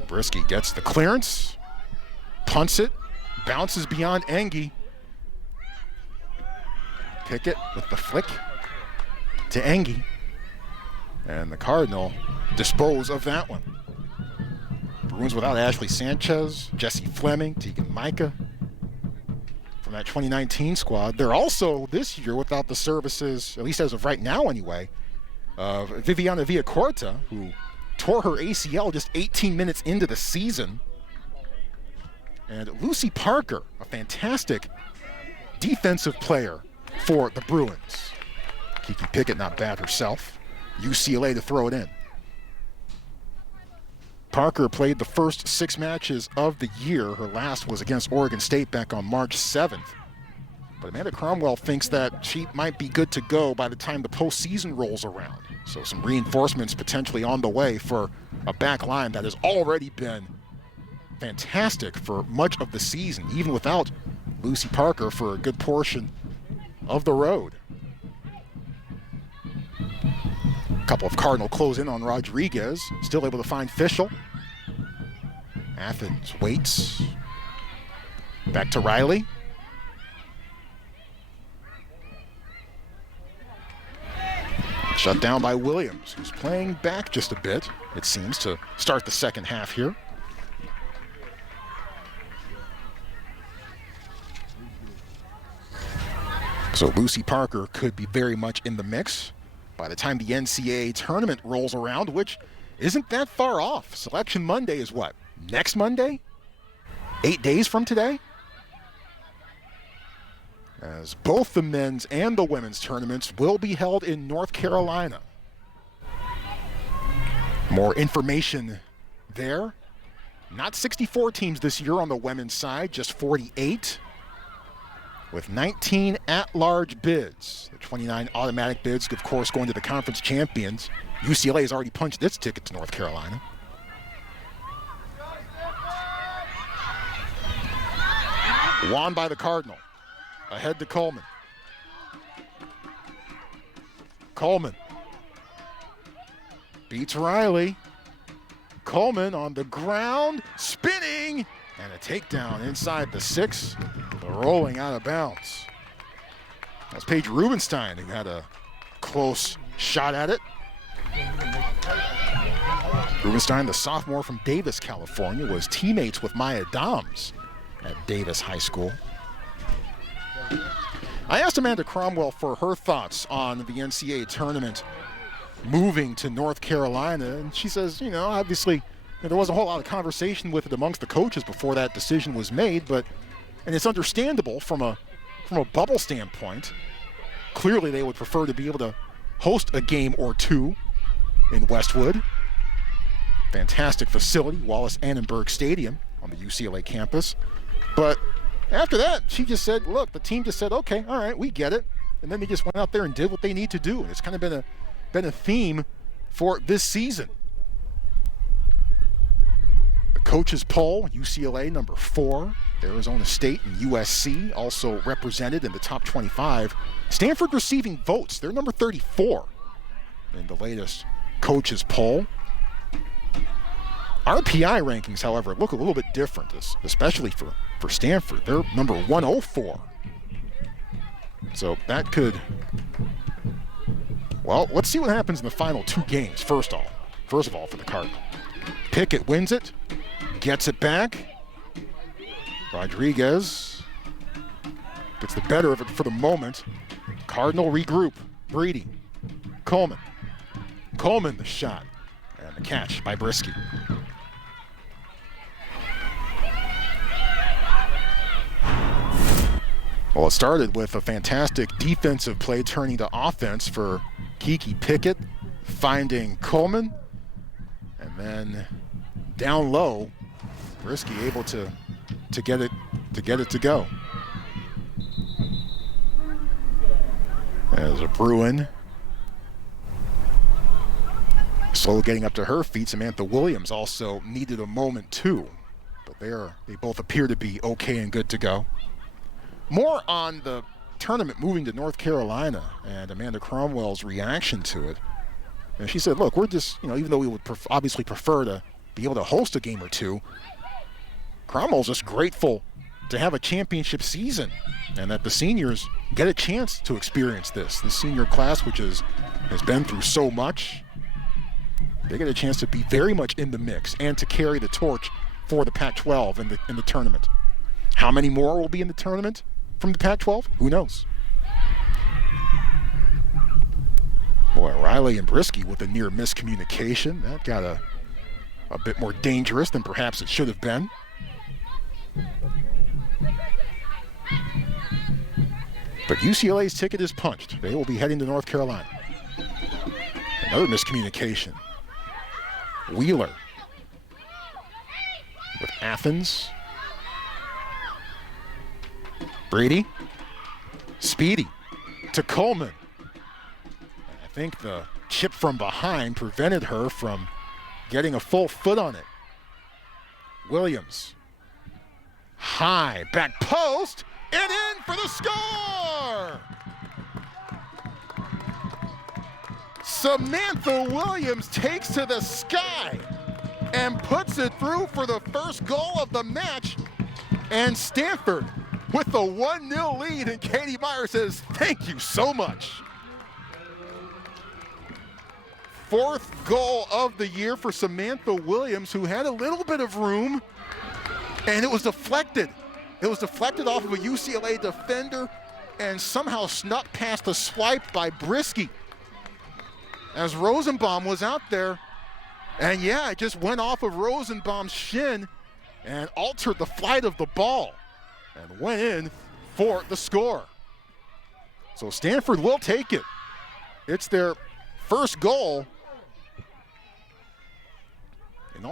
Brisky gets the clearance, punts it, bounces beyond Engie. Pickett with the flick to Engie. And the Cardinal dispose of that one. Bruins without Ashley Sanchez, Jessie Fleming, Tegan Micah from that 2019 squad. They're also this year without the services, at least as of right now anyway, of Viviana Villacorta, who tore her ACL just 18 minutes into the season. And Lucy Parker, a fantastic defensive player for the Bruins. Kiki Pickett not bad herself. UCLA to throw it in. Parker played the first 6 matches of the year. Her last was against Oregon State back on March 7th. But Amanda Cromwell thinks that she might be good to go by the time the postseason rolls around. So some reinforcements potentially on the way for a back line that has already been fantastic for much of the season, even without Lucy Parker for a good portion of the road. A couple of Cardinal close in on Rodriguez, still able to find Fischel. Athens waits. Back to Riley. Shut down by Williams, who's playing back just a bit, it seems, to start the second half here. So Lucy Parker could be very much in the mix by the time the NCAA tournament rolls around, which isn't that far off. Selection Monday is what? Next Monday? 8 days from today? As both the men's and the women's tournaments will be held in North Carolina. More information there. Not 64 teams this year on the women's side, just 48. With 19 at-large bids. The 29 automatic bids, of course, going to the conference champions. UCLA has already punched its ticket to North Carolina. Won by the Cardinal. Ahead to Coleman. Coleman beats Riley. Coleman on the ground, spinning, and a takedown inside the 6, rolling out of bounds. That's Paige Rubenstein who had a close shot at it. Rubenstein, the sophomore from Davis, California, was teammates with Maya Doms at Davis High School. I asked Amanda Cromwell for her thoughts on the NCAA tournament moving to North Carolina, and she says, obviously there wasn't a whole lot of conversation with it amongst the coaches before that decision was made, and it's understandable from a bubble standpoint. Clearly they would prefer to be able to host a game or two in Westwood. Fantastic facility, Wallace Annenberg Stadium on the UCLA campus. But after that, she just said, look, the team just said, okay, all right, we get it. And then they just went out there and did what they need to do. It's kind of been a theme for this season. The coaches poll, UCLA number 4, Arizona State and USC also represented in the top 25. Stanford receiving votes, they're number 34 in the latest coaches poll. RPI rankings, however, look a little bit different, especially for Stanford. They're number 104. So that could, well, let's see what happens in the final 2 games, first of all, for the Cardinal. Pickett wins it, gets it back. Rodriguez gets the better of it for the moment. Cardinal regroup. Breedy, Coleman. Coleman the shot, and the catch by Brisky. Well, it started with a fantastic defensive play turning to offense for Kiki Pickett, finding Coleman, and then down low, Brisky able to get it to go. As a Bruin slow getting up to her feet, Samantha Williams also needed a moment too, but they both appear to be okay and good to go. More on the tournament moving to North Carolina and Amanda Cromwell's reaction to it. And she said, look, we're just, even though we would obviously prefer to be able to host a game or two, Cromwell's just grateful to have a championship season and that the seniors get a chance to experience this. The senior class, which has been through so much, they get a chance to be very much in the mix and to carry the torch for the Pac-12 in the tournament. How many more will be in the tournament from the Pac-12? Who knows? Boy, Riley and Brisky with a near miscommunication. That got a bit more dangerous than perhaps it should have been. But UCLA's ticket is punched. They will be heading to North Carolina. Another miscommunication. Wheeler with Athens. Brady. Speedy to Coleman. And I think the chip from behind prevented her from getting a full foot on it. Williams. High back post and in for the score! Samantha Williams takes to the sky and puts it through for the first goal of the match. And Stanford with the 1-0 lead, and Katie Meyer says, thank you so much. 4th goal of the year for Samantha Williams, who had a little bit of room, and it was deflected. It was deflected off of a UCLA defender and somehow snuck past the swipe by Brisky as Rosenbaum was out there. And yeah, it just went off of Rosenbaum's shin and altered the flight of the ball and went in for the score. So Stanford will take it. It's their first goal in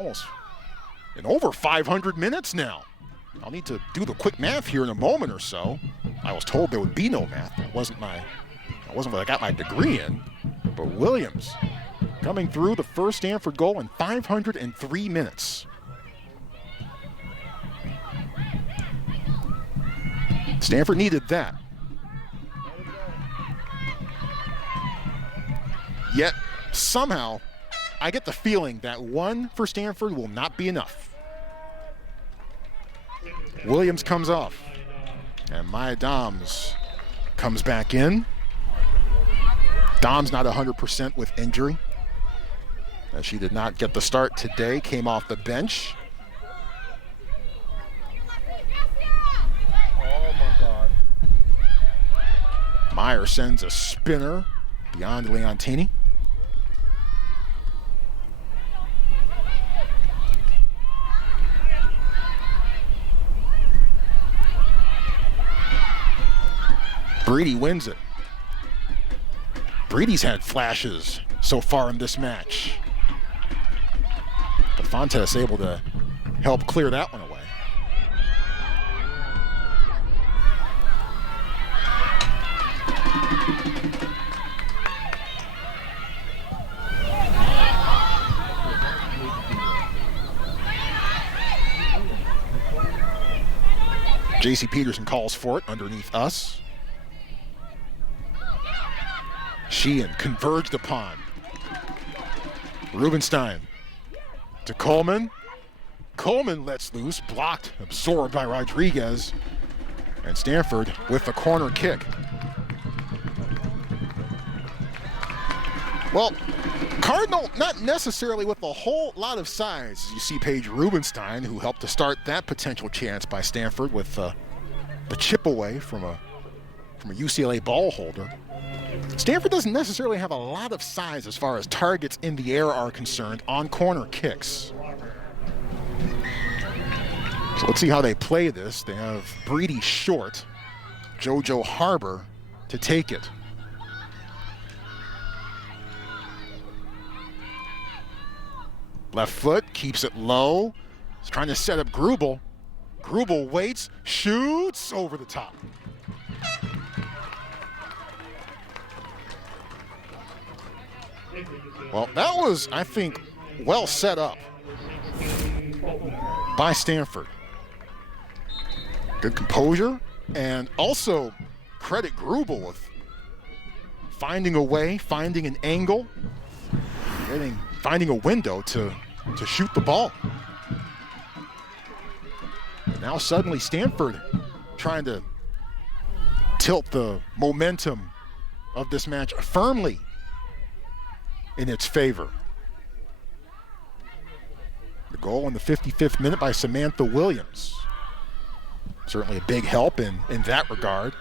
over 500 minutes now. I'll need to do the quick math here in a moment or so. I was told there would be no math. That wasn't what I got my degree in. But Williams coming through the first Stanford goal in 503 minutes. Stanford needed that. Yet, somehow, I get the feeling that 1 for Stanford will not be enough. Williams comes off, and Maya Doms comes back in. Dom's not 100% with injury, as she did not get the start today, came off the bench. Oh my God. Meyer sends a spinner beyond Leontini. Breedy wins it. Breedy's had flashes so far in this match, but Fontes able to help clear that one away. J.C. Peterson calls for it underneath us. Sheehan converged upon. Rubenstein to Coleman. Coleman lets loose, blocked, absorbed by Rodriguez. And Stanford with the corner kick. Well, Cardinal not necessarily with a whole lot of size. You see Paige Rubenstein, who helped to start that potential chance by Stanford with the chip away from a UCLA ball holder. Stanford doesn't necessarily have a lot of size as far as targets in the air are concerned on corner kicks. So let's see how they play this. They have Breedy short, JoJo Harbor to take it. Left foot, keeps it low. He's trying to set up Grubel. Grubel waits, shoots over the top. Well, that was, I think, well set up by Stanford. Good composure, and also credit Grubel with finding a way, finding an angle, finding a window to shoot the ball. Now suddenly Stanford trying to tilt the momentum of this match firmly in its favor. The goal in the 55th minute by Samantha Williams. Certainly a big help in that regard.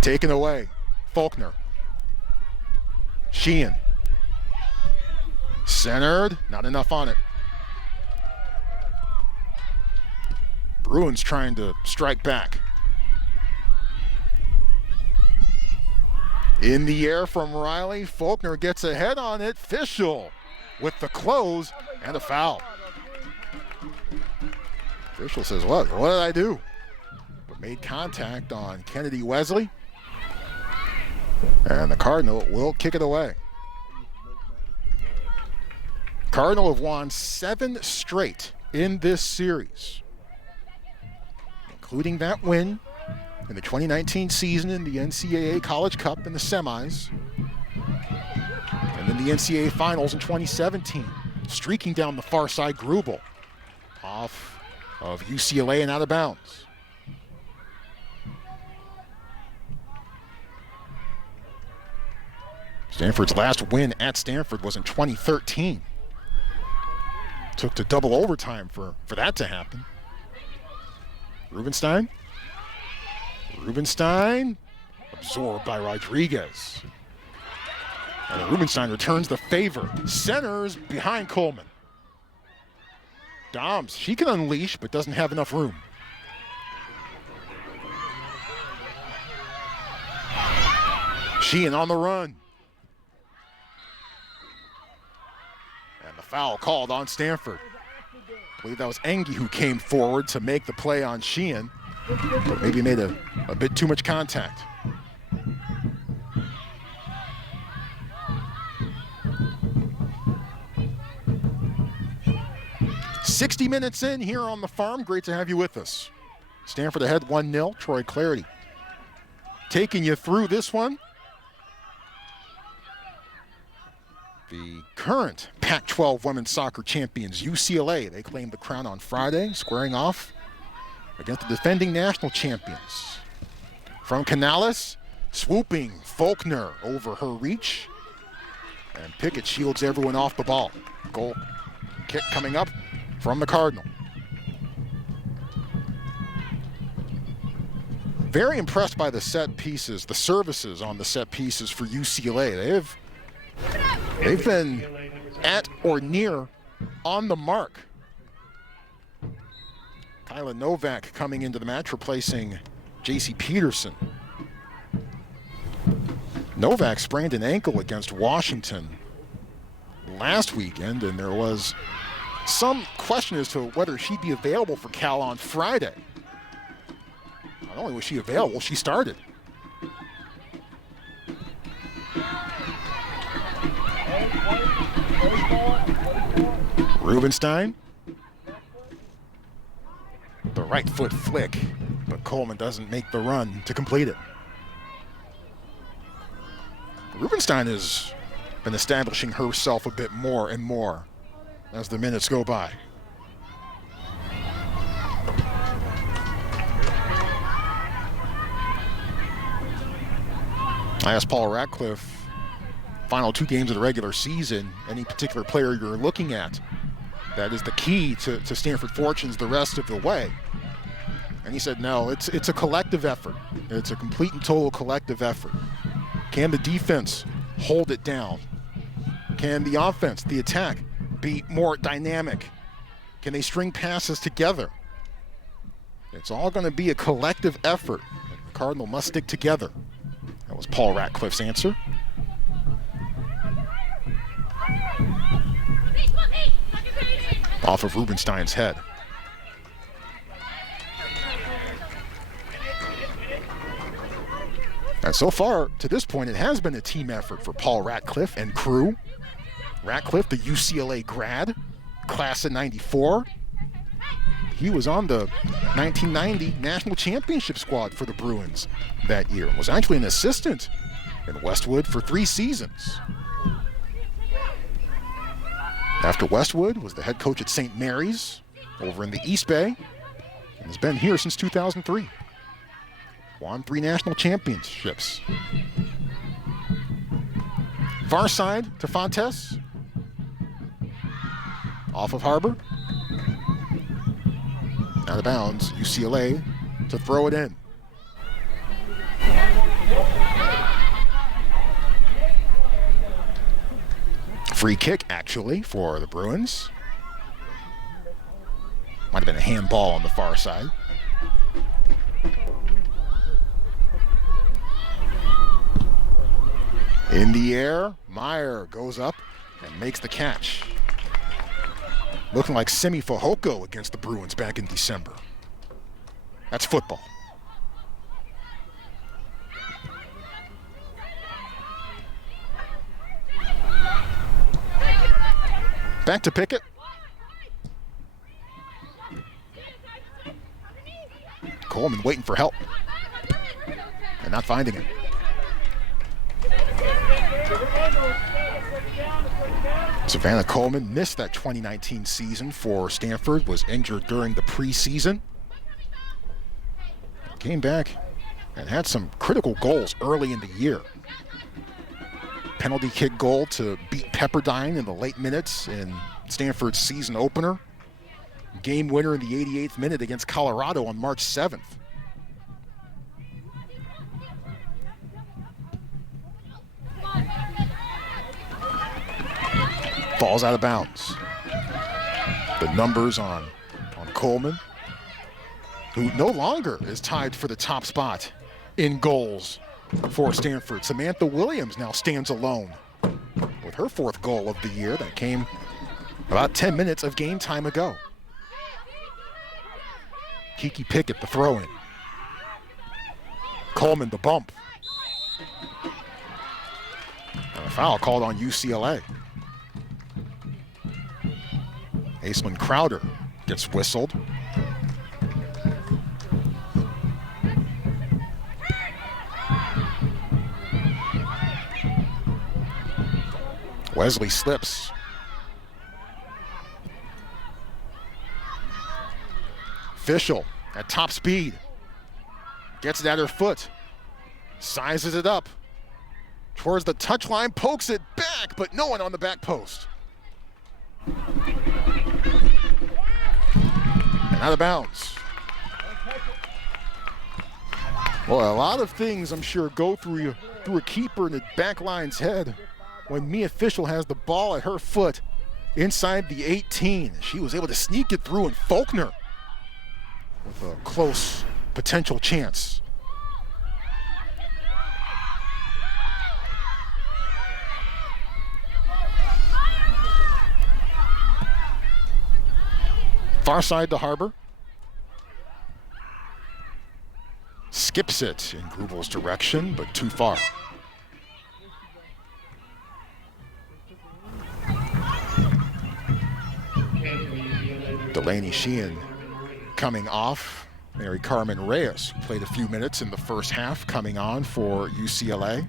Taken away, Faulkner. Sheehan. Centered, not enough on it. Bruins trying to strike back. In the air from Riley, Faulkner gets ahead on it. Fischel with the close and a foul. Fischel says, what did I do? But made contact on Kennedy Wesley. And the Cardinal will kick it away. Cardinal have won 7 straight in this series, including that win in the 2019 season in the NCAA College Cup in the semis, and then the NCAA Finals in 2017, streaking down the far side. Grubel off of UCLA and out of bounds. Stanford's last win at Stanford was in 2013. Took to double overtime for that to happen. Rubenstein. Rubenstein, absorbed by Rodriguez. And Rubenstein returns the favor. Centers behind Coleman. Doms, she can unleash, but doesn't have enough room. Sheehan on the run. And the foul called on Stanford. I believe that was Engie who came forward to make the play on Sheehan, but maybe made a bit too much contact. 60 minutes in here on the farm. Great to have you with us. Stanford ahead 1-0. Troy Clarity taking you through this one. The current Pac-12 women's soccer champions, UCLA, they claimed the crown on Friday, squaring off against the defending national champions. From Canales, swooping Faulkner over her reach. And Pickett shields everyone off the ball. Goal kick coming up from the Cardinal. Very impressed by the set pieces, the services on the set pieces for UCLA. They've been at or near on the mark. Kyla Novak coming into the match, replacing J.C. Peterson. Novak sprained an ankle against Washington last weekend, and there was some question as to whether she'd be available for Cal on Friday. Not only was she available, she started. Rubenstein. The right foot flick, but Coleman doesn't make the run to complete it. Rubenstein has been establishing herself a bit more and more as the minutes go by. I asked Paul Ratcliffe, final 2 games of the regular season, any particular player you're looking at that is the key to Stanford fortunes the rest of the way. And he said, no, it's a collective effort. It's a complete and total collective effort. Can the defense hold it down? Can the offense, the attack, be more dynamic? Can they string passes together? It's all going to be a collective effort. The Cardinal must stick together. That was Paul Ratcliffe's answer. Off of Rubenstein's head. And so far, to this point, it has been a team effort for Paul Ratcliffe and crew. Ratcliffe, the UCLA grad, class of '94. He was on the 1990 national championship squad for the Bruins that year. Was actually an assistant in Westwood for 3 seasons. After Westwood, was the head coach at St. Mary's over in the East Bay, and has been here since 2003. Won 3 national championships. Far side to Fontes. Off of Harbor. Out of bounds, UCLA to throw it in. Free kick, actually, for the Bruins. Might have been a handball on the far side. In the air, Meyer goes up and makes the catch. Looking like Semi Fehoko against the Bruins back in December. That's football. Back to Pickett. Coleman waiting for help and not finding it. Savannah Coleman missed that 2019 season for Stanford, was injured during the preseason. Came back and had some critical goals early in the year. Penalty kick goal to beat Pepperdine in the late minutes in Stanford's season opener. Game winner in the 88th minute against Colorado on March 7th. Falls out of bounds. The numbers on Coleman, who no longer is tied for the top spot in goals for Stanford. Samantha Williams now stands alone with her 4th goal of the year that came about 10 minutes of game time ago. Kiki Pickett, the throw-in. Coleman, the bump. And a foul called on UCLA. Aislinn Crowder gets whistled. Wesley slips. Fischel at top speed. Gets it at her foot. Sizes it up. Towards the touchline, pokes it back, but no one on the back post. And out of bounds. Well, a lot of things I'm sure go through a keeper in the back line's head when Mia Fischel has the ball at her foot inside the 18. She was able to sneak it through, and Faulkner with a close potential chance. Far side to Harbor. Skips it in Grubel's direction, but too far. Delaney Sheehan coming off. Mary Carmen Reyes played a few minutes in the first half, coming on for UCLA.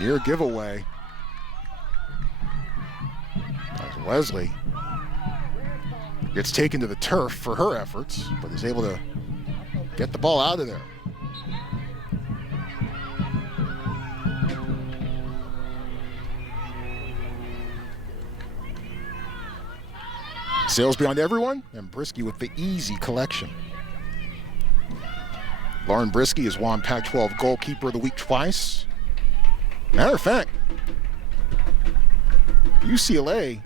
Near giveaway as Wesley gets taken to the turf for her efforts, but is able to get the ball out of there. Sails beyond everyone, and Brisky with the easy collection. Lauren Brisky has won Pac-12 Goalkeeper of the Week twice. Matter of fact, UCLA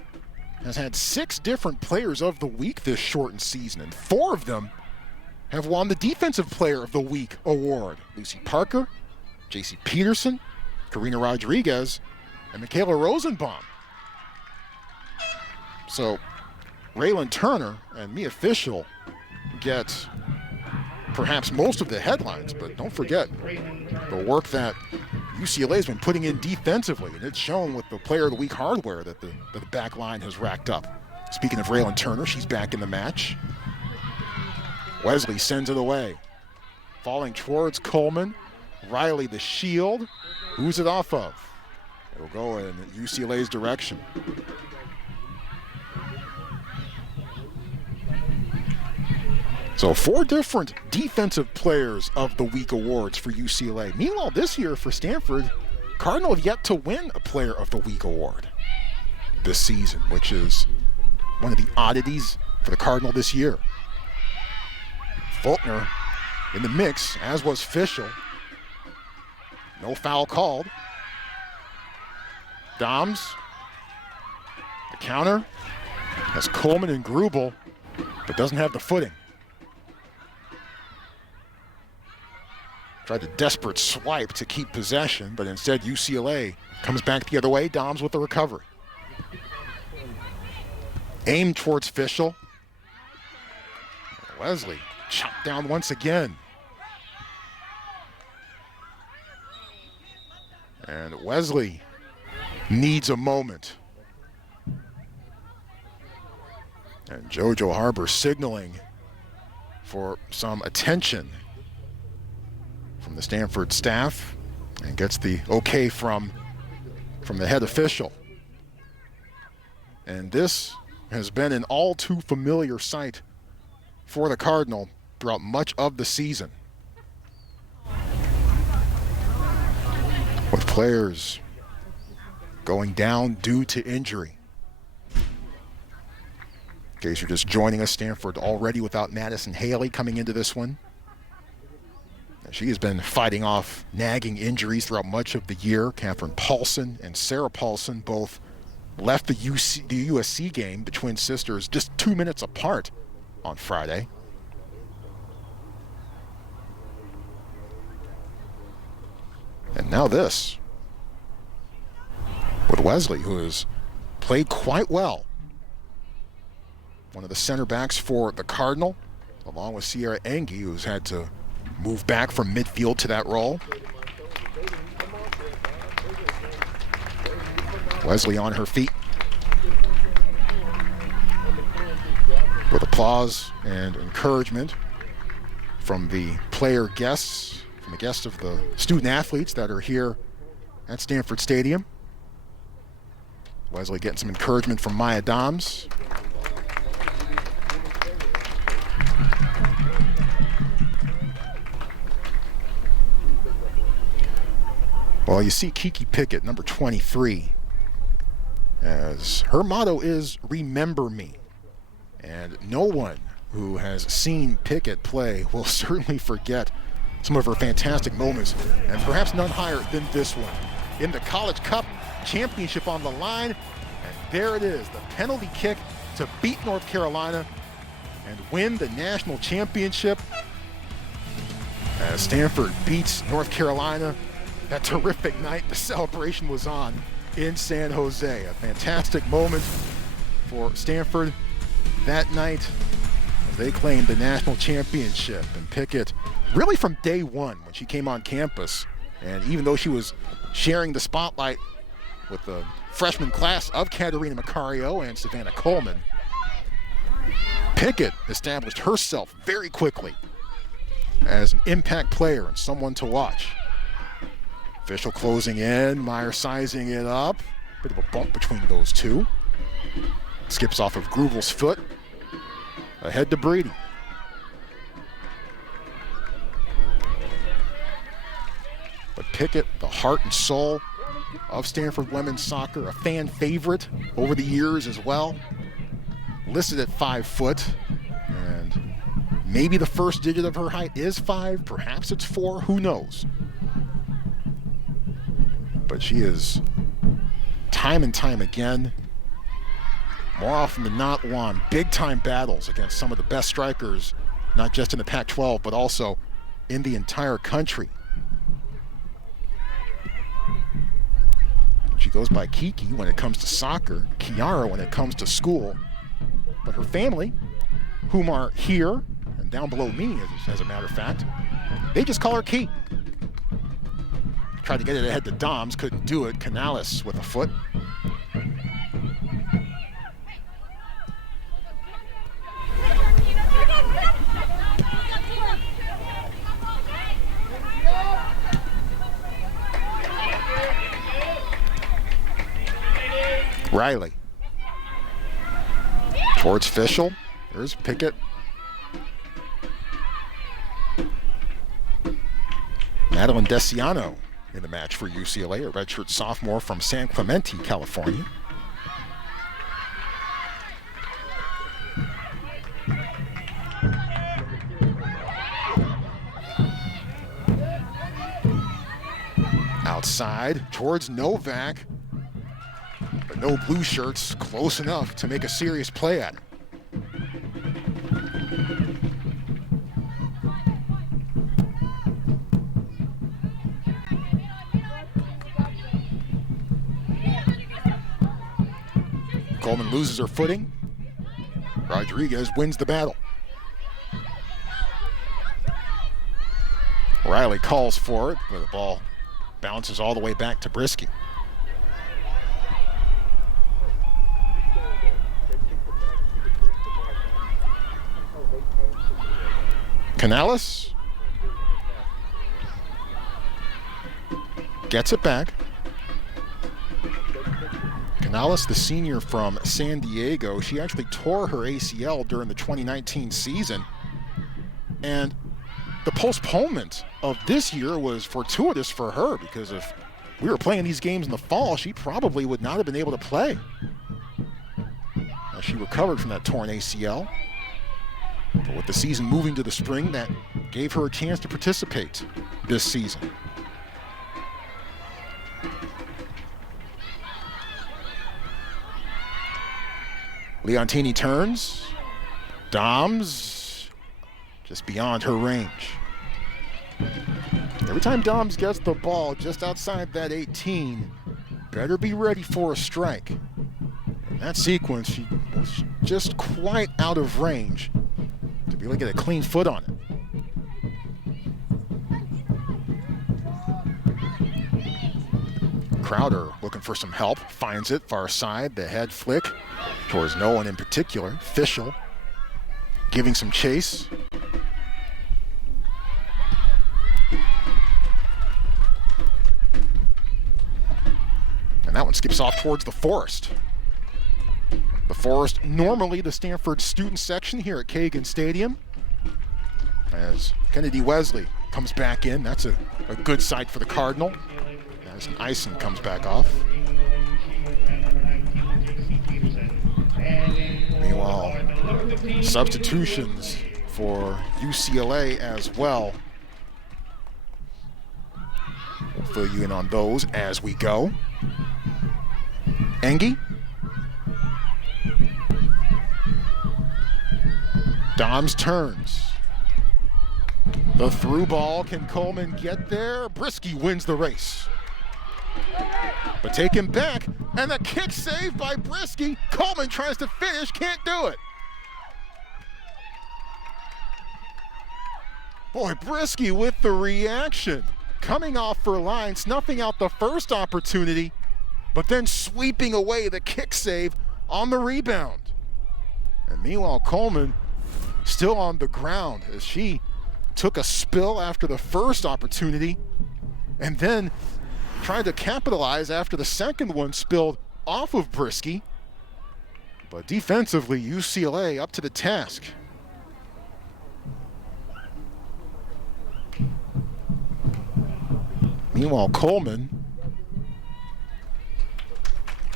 has had 6 different Players of the Week this shortened season, and 4 of them have won the Defensive Player of the Week award. Lucy Parker, J.C. Peterson, Karina Rodriguez, and Michaela Rosenbaum. So Raylan Turner and Mia Fischel get perhaps most of the headlines, but don't forget the work that UCLA's been putting in defensively, and it's shown with the Player of the Week hardware that the back line has racked up. Speaking of Raylan Turner, she's back in the match. Wesley sends it away. Falling towards Coleman. Riley the shield. Who's it off of? It'll go in UCLA's direction. So 4 different Defensive Players of the Week awards for UCLA. Meanwhile, this year for Stanford, Cardinal have yet to win a Player of the Week award this season, which is one of the oddities for the Cardinal this year. Faulkner in the mix, as was Fischel. No foul called. Doms, the counter, has Coleman and Grubel, but doesn't have the footing. Tried a desperate swipe to keep possession, but instead UCLA comes back the other way. Doms with the recovery. Aimed towards Fischel. Wesley chopped down once again. And Wesley needs a moment. And JoJo Harbor signaling for some attention from the Stanford staff, and gets the okay from the head official. And this has been an all too familiar sight for the Cardinal throughout much of the season, with players going down due to injury. In case you're just joining us, Stanford already without Madison Haley coming into this one. She has been fighting off nagging injuries throughout much of the year. Catherine Paulson and Sarah Paulson both left the USC game, the twin sisters, just 2 minutes apart on Friday. And now this, with Wesley, who has played quite well. One of the center backs for the Cardinal, along with Sierra Engie, who's had to move back from midfield to that role. Wesley on her feet with applause and encouragement from the player guests, from the guests of the student athletes that are here at Stanford Stadium. Wesley getting some encouragement from Maya Doms. Well, you see Kiki Pickett, number 23, as her motto is "Remember Me." And no one who has seen Pickett play will certainly forget some of her fantastic moments, and perhaps none higher than this one. In the College Cup championship on the line, and there it is, the penalty kick to beat North Carolina and win the national championship as Stanford beats North Carolina. That terrific night the celebration was on in San Jose. A fantastic moment for Stanford that night as they claimed the national championship. And Pickett, really from day one when she came on campus, and even though she was sharing the spotlight with the freshman class of Katarina Macario and Savannah Coleman, Pickett established herself very quickly as an impact player and someone to watch. Official closing in, Meyer sizing it up. Bit of a bump between those two. Skips off of Groovel's foot. Ahead to Brady. But Pickett, the heart and soul of Stanford women's soccer, a fan favorite over the years as well. Listed at 5 foot, and maybe the first digit of her height is 5, perhaps it's 4, who knows? But she is, time and time again, more often than not, won big-time battles against some of the best strikers, not just in the Pac-12, but also in the entire country. She goes by Kiki when it comes to soccer, Kiara when it comes to school, but her family, whom are here and down below me, as a matter of fact, they just call her Key. Tried to get it ahead to Doms, couldn't do it. Canales with a foot. Riley. Towards Fischel. There's Pickett. Madeline Desiano in the match for UCLA, a redshirt sophomore from San Clemente, California. Outside towards Novak, but no blue shirts close enough to make a serious play at it. Coleman loses her footing. Rodriguez wins the battle. Riley calls for it, but the ball bounces all the way back to Brisky. Canales gets it back. Canales, the senior from San Diego, she actually tore her ACL during the 2019 season. And the postponement of this year was fortuitous for her, because if we were playing these games in the fall, she probably would not have been able to play. She recovered from that torn ACL. But with the season moving to the spring, that gave her a chance to participate this season. Leontini turns. Doms just beyond her range. Every time Doms gets the ball just outside that 18, better be ready for a strike. In that sequence, she was just quite out of range to be able to get a clean foot on it. Crowder looking for some help, finds it far side, the head flick towards no one in particular. Fischel giving some chase. And that one skips off towards the Forest. The Forest, normally the Stanford student section here at Kagan Stadium. As Kennedy Wesley comes back in, that's a good sight for the Cardinal. As Eisen comes back off. Meanwhile, substitutions for UCLA as well. We'll fill you in on those as we go. Engie. Doms turns. The through ball, can Coleman get there? Brisky wins the race. But taken back, and the kick saved by Brisky. Coleman tries to finish, can't do it. Boy, Brisky with the reaction. Coming off for line, snuffing out the first opportunity, but then sweeping away the kick save on the rebound. And meanwhile, Coleman still on the ground as she took a spill after the first opportunity and then tried to capitalize after the second one spilled off of Brisky. But defensively, UCLA up to the task. Meanwhile, Coleman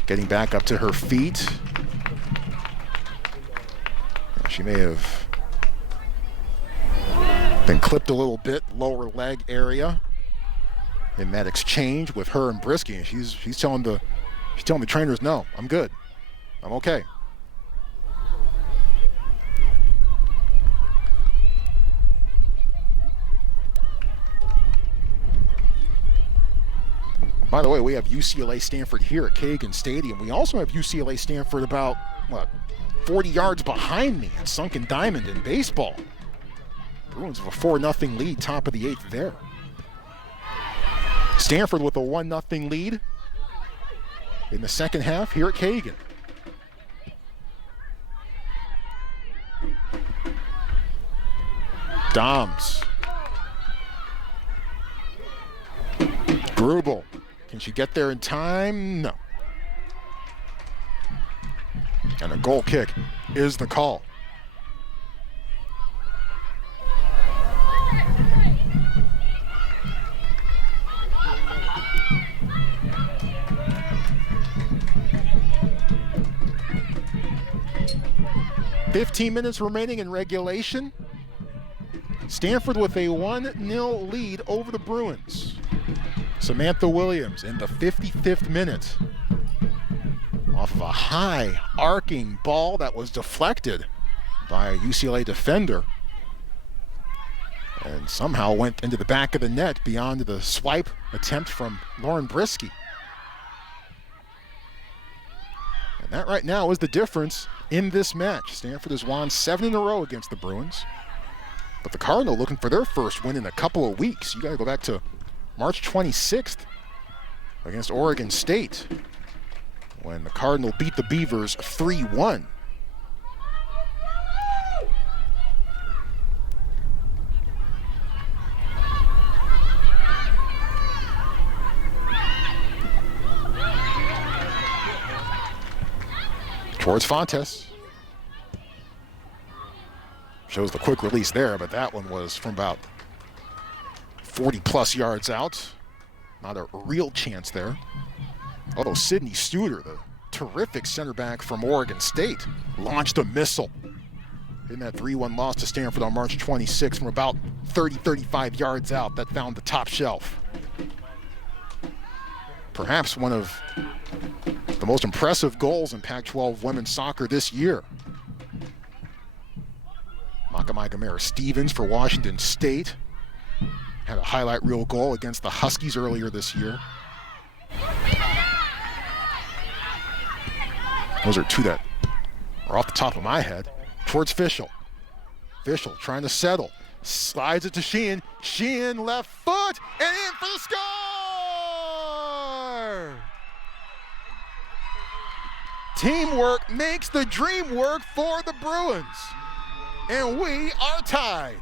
getting back up to her feet. She may have been clipped a little bit, lower leg area, in that exchange with her and Brisky. And she's telling the trainers, no, I'm good. I'm okay. By the way, we have UCLA Stanford here at Kagan Stadium. We also have UCLA Stanford about, 40 yards behind me at Sunken Diamond in baseball. Bruins have a 4-0 lead, top of the 8th there. Stanford with a 1-0 lead in the second half here at Kagan. Doms. Grubel. Can she get there in time? No. And a goal kick is the call. "15 minutes remaining in regulation. Stanford with a 1-0 lead over the Bruins. Samantha Williams in the 55th minute. Off of a high arcing ball that was deflected by a UCLA defender. And somehow went into the back of the net beyond the swipe attempt from Lauren Brisky. And that right now is the difference in this match. Stanford has won 7 in a row against the Bruins. But the Cardinal looking for their first win in a couple of weeks. You gotta go back to March 26th against Oregon State, when the Cardinal beat the Beavers 3-1. Towards Fontes. Shows the quick release there, but that one was from about 40-plus yards out. Not a real chance there. Although Sydney Studer, the terrific center back from Oregon State, launched a missile in that 3-1 loss to Stanford on March 26th from about 35 yards out that found the top shelf. Perhaps one of the most impressive goals in Pac-12 women's soccer this year. Makamai Gamera Stevens for Washington State had a highlight reel goal against the Huskies earlier this year. Those are two that are off the top of my head. Towards Fischel. Fischel trying to settle. Slides it to Sheehan. Sheehan left foot and in for the score! Teamwork makes the dream work for the Bruins. And we are tied.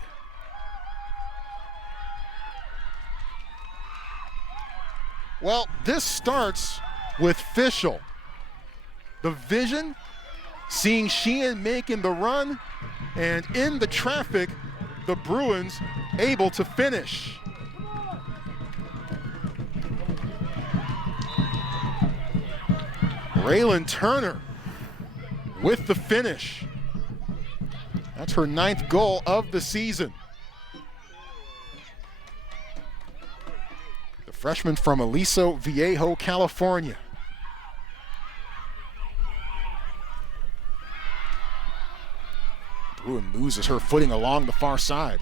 Well, this starts with Fischel. The vision, seeing Sheehan making the run, and in the traffic, the Bruins able to finish. Raylan Turner with the finish. That's her 9th goal of the season. The freshman from Aliso Viejo, California. Bruin loses her footing along the far side.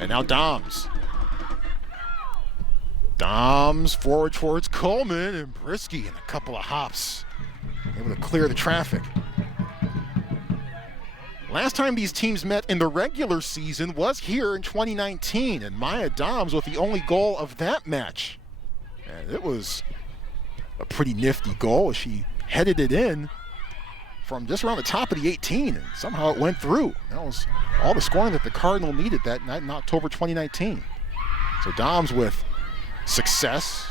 And now Doms. Doms forward towards Coleman, and Brisky in a couple of hops, able to clear the traffic. Last time these teams met in the regular season was here in 2019, and Maya Doms with the only goal of that match. And it was a pretty nifty goal as she headed it in from just around the top of the 18, and somehow it went through. That was all the scoring that the Cardinal needed that night in October 2019. So Doms with success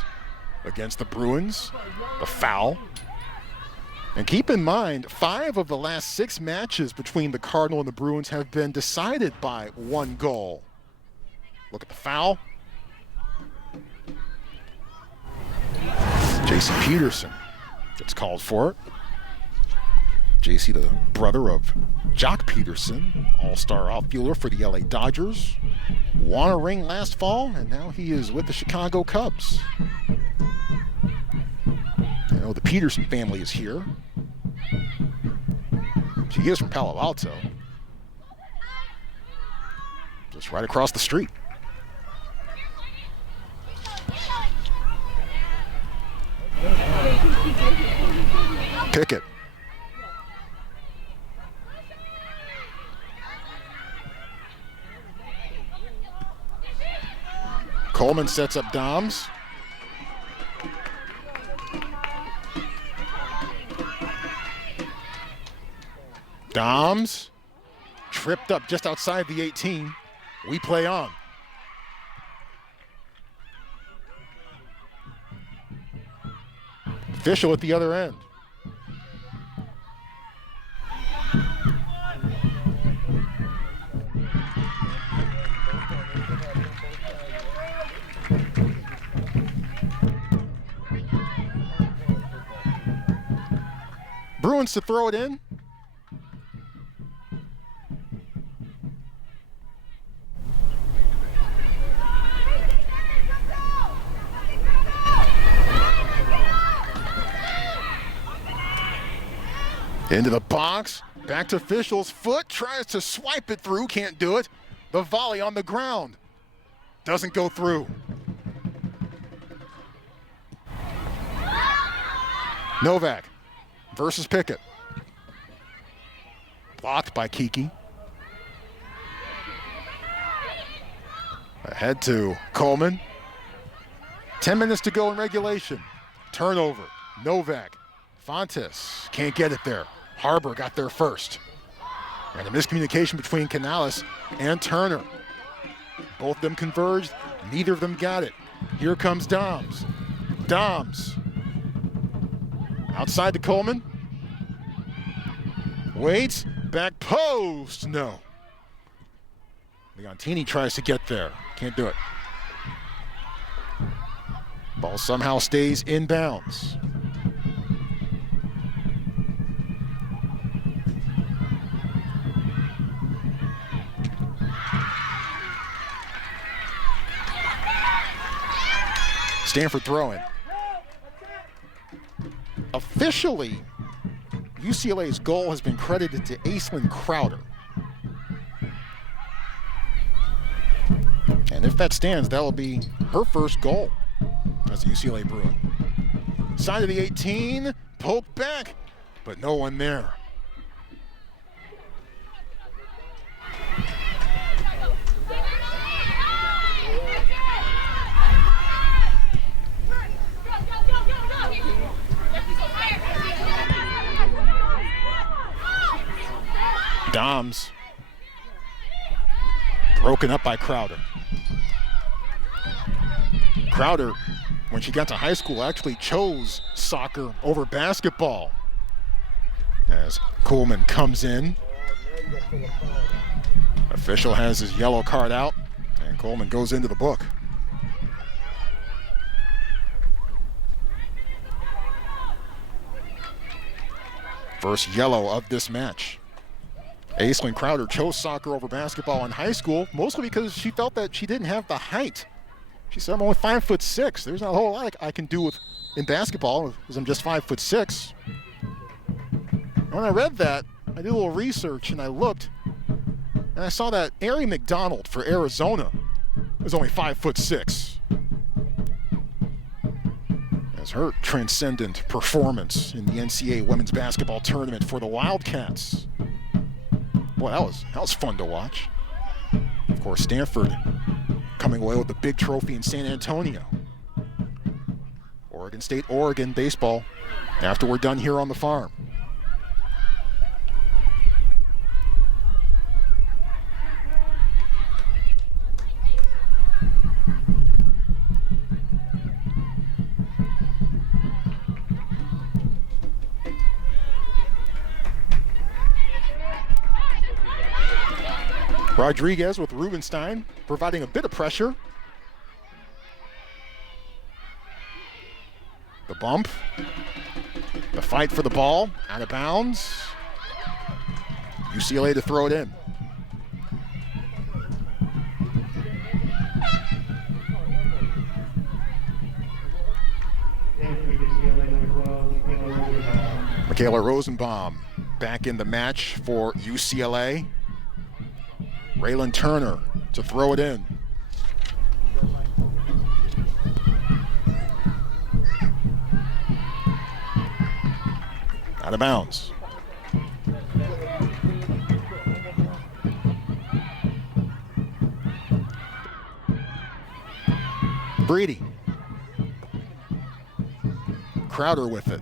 against the Bruins, the foul. And keep in mind, 5 of the last 6 matches between the Cardinal and the Bruins have been decided by 1 goal. Look at the foul. J.C. Peterson gets called for it. J.C., the brother of Jock Peterson, all-star outfielder for the LA Dodgers. Won a ring last fall, and now he is with the Chicago Cubs. You know, the Peterson family is here. She is from Palo Alto. Just right across the street. Pickett. Coleman sets up Doms. Doms tripped up just outside the 18. We play on. Fischel at the other end. Bruins to throw it in. Into the box, back to Fischel's foot, tries to swipe it through, can't do it. The volley on the ground, doesn't go through. Novak versus Pickett. Blocked by Kiki. Ahead to Coleman. 10 minutes to go in regulation. Turnover, Novak. Fontes can't get it there. Harbor got there first. And a miscommunication between Canales and Turner. Both of them converged, neither of them got it. Here comes Doms. Doms. Outside to Coleman. Waits, back post, no. Leontini tries to get there, can't do it. Ball somehow stays inbounds. Stanford throwing. Officially, UCLA's goal has been credited to Aislinn Crowder. And if that stands, that will be her first goal as a UCLA Bruin. Side of the 18, poke back, but no one there. Doms. Broken up by Crowder. Crowder, when she got to high school, actually chose soccer over basketball. As Coleman comes in. Official has his yellow card out, and Coleman goes into the book. First yellow of this match. Aislinn Crowder chose soccer over basketball in high school, mostly because she felt that she didn't have the height. She said, I'm only 5'6". There's not a whole lot I can do in basketball because I'm just 5'6". When I read that, I did a little research and I looked, and I saw that Ari McDonald for Arizona was only 5'6". As her transcendent performance in the NCAA women's basketball tournament for the Wildcats. Boy, that was fun to watch. Of course, Stanford coming away with the big trophy in San Antonio. Oregon State, Oregon baseball after we're done here on the farm. Rodriguez with Rubenstein providing a bit of pressure. The bump. The fight for the ball. Out of bounds. UCLA to throw it in. Michaela Rosenbaum back in the match for UCLA. Raylan Turner to throw it in. Out of bounds. Breedy. Crowder with it.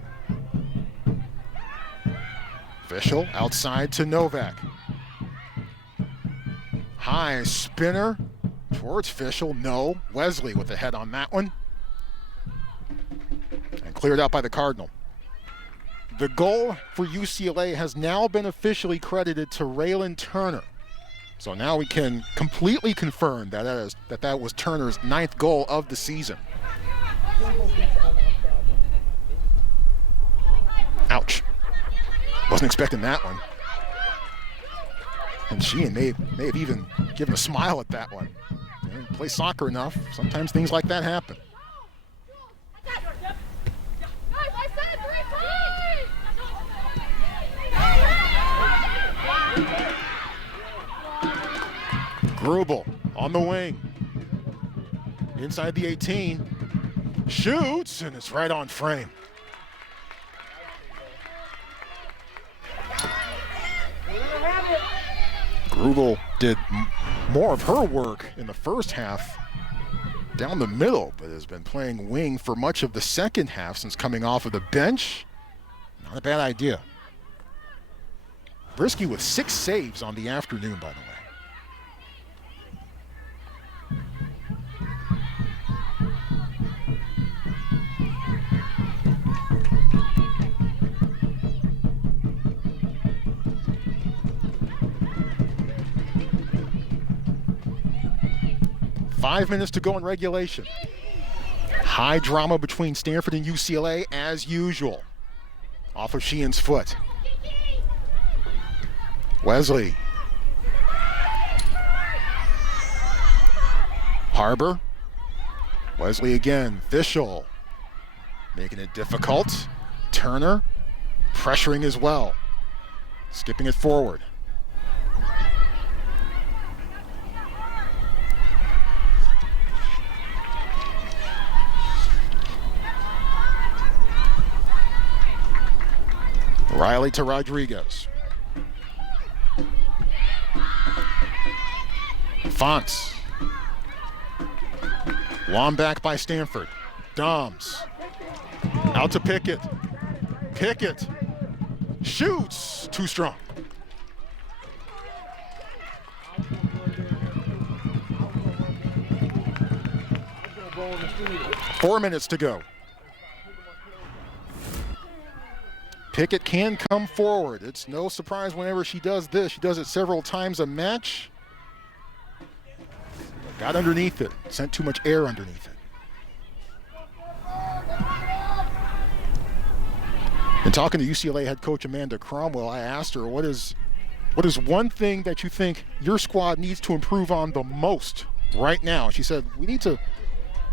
Official outside to Novak. High spinner towards Fischel. No. Wesley with the head on that one. And cleared out by the Cardinal. The goal for UCLA has now been officially credited to Raylan Turner. So now we can completely confirm that that was Turner's 9th goal of the season. Ouch. Wasn't expecting that one. And Sheehan may have even given a smile at that one. You know, play soccer enough, sometimes things like that happen. Grubel on the wing. Inside the 18. Shoots, and it's right on frame. Grubel did more of her work in the first half down the middle, but has been playing wing for much of the second half since coming off of the bench. Not a bad idea. Brisky with 6 saves on the afternoon, by the way. 5 minutes to go in regulation. High drama between Stanford and UCLA as usual. Off of Sheehan's foot. Wesley. Harbor. Wesley again. Fischel. Making it difficult. Turner. Pressuring as well. Skipping it forward. Riley to Rodriguez. Fonts. Long back by Stanford. Doms. Out to Pickett. Pickett. Shoots. Too strong. 4 minutes to go. Pickett can come forward. It's no surprise whenever she does this. She does it several times a match. Got underneath it, sent too much air underneath it. And talking to UCLA head coach Amanda Cromwell, I asked her, what is one thing that you think your squad needs to improve on the most right now? She said, we need to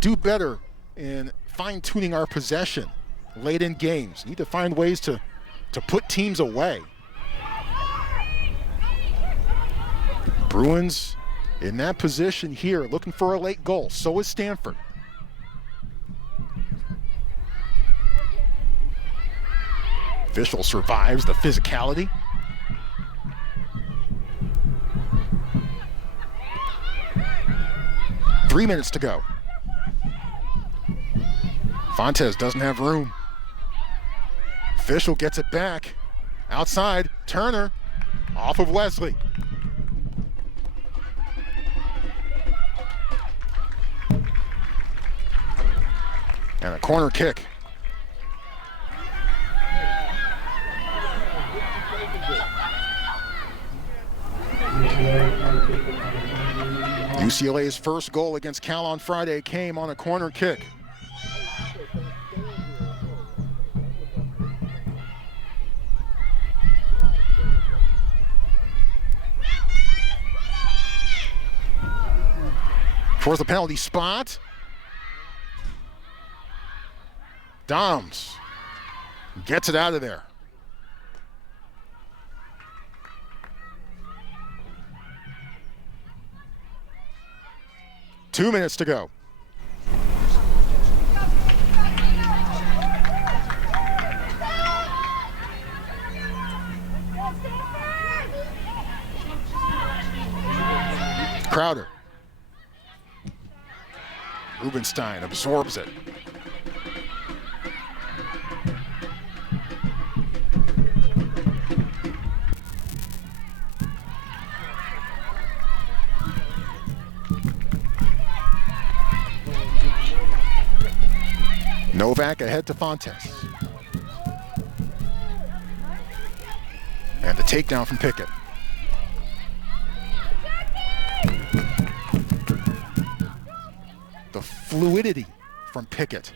do better in fine-tuning our possession late in games. We need to find ways to put teams away. Bruins in that position here, looking for a late goal. So is Stanford. Official survives the physicality. Three minutes to go. Fontes doesn't have room. Official gets it back. Outside, Turner, off of Wesley. And a corner kick. UCLA's first goal against Cal on Friday came on a corner kick. Towards the penalty spot. Doms gets it out of there. Two minutes to go. Crowder. Rubenstein absorbs it. Novak ahead to Fontes. And the takedown from Pickett. The fluidity from Pickett.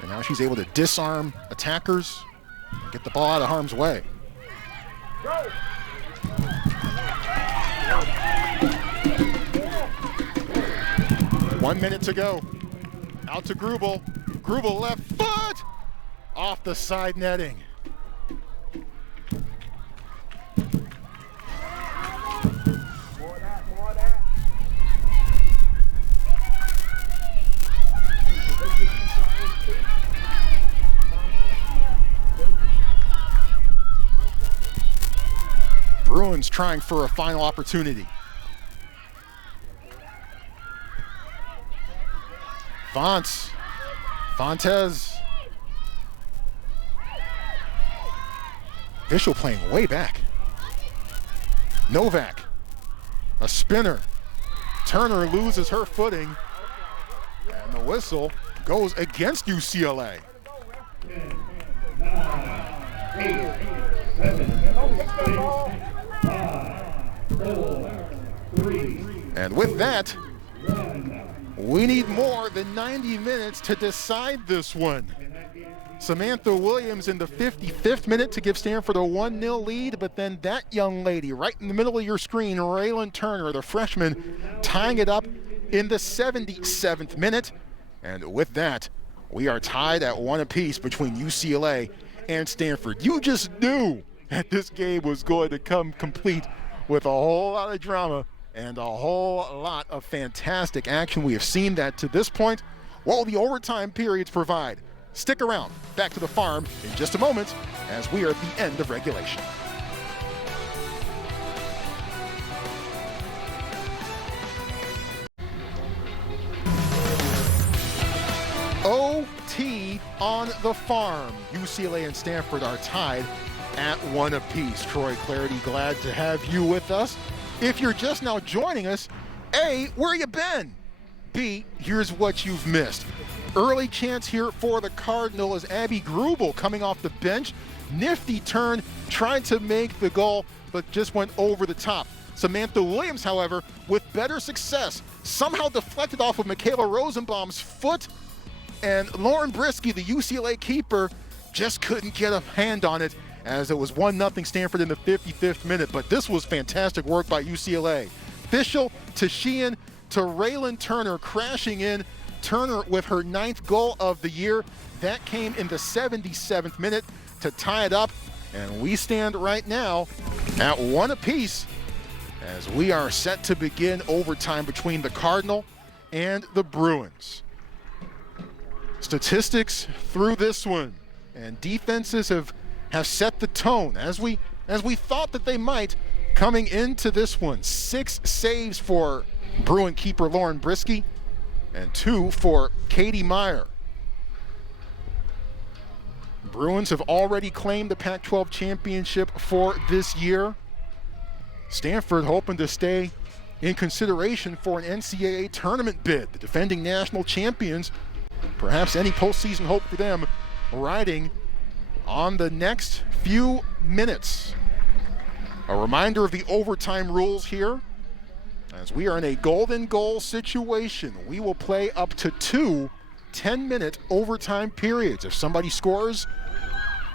And now she's able to disarm attackers and get the ball out of harm's way. 1 minute to go. Out to Grubel. Grubel left foot! Off the side netting. Bruins trying for a final opportunity. Fontes. Official playing way back. Novak, a spinner. Turner loses her footing, and the whistle goes against UCLA. 10, 9, 8, 7, 6, 5, 4, 3. And with that, we need more than 90 minutes to decide this one. Samantha Williams in the 55th minute to give Stanford a 1-0 lead, but then that young lady right in the middle of your screen, Raylan Turner, the freshman, tying it up in the 77th minute. And with that, we are tied at 1 apiece between UCLA and Stanford. You just knew that this game was going to come complete with a whole lot of drama and a whole lot of fantastic action. We have seen that to this point. What will the overtime periods provide? Stick around. Back to the farm in just a moment as we are at the end of regulation. OT on the farm. UCLA and Stanford are tied at 1 apiece. Troy Clarity, glad to have you with us. If you're just now joining us, A, where you been? be, here's what you've missed. Early chance here for the Cardinal as Abby Grubel coming off the bench. Nifty turn, trying to make the goal, but just went over the top. Samantha Williams, however, with better success, somehow deflected off of Michaela Rosenbaum's foot, and Lauren Brisky, the UCLA keeper, just couldn't get a hand on it as it was 1-0 Stanford in the 55th minute. But this was fantastic work by UCLA. Fischel to Sheehan to Raylan Turner crashing in. Turner with her 9th goal of the year. That came in the 77th minute to tie it up. And we stand right now at 1 apiece as we are set to begin overtime between the Cardinal and the Bruins. Statistics through this one, and defenses have set the tone as we thought that they might coming into this one. 6 saves for Bruin keeper Lauren Brisky and 2 for Katie Meyer. Bruins have already claimed the Pac-12 championship for this year. Stanford hoping to stay in consideration for an NCAA tournament bid. The defending national champions, perhaps any postseason hope for them riding on the next few minutes. A reminder of the overtime rules here. As we are in a golden goal situation, we will play up to 2 10-minute overtime periods. If somebody scores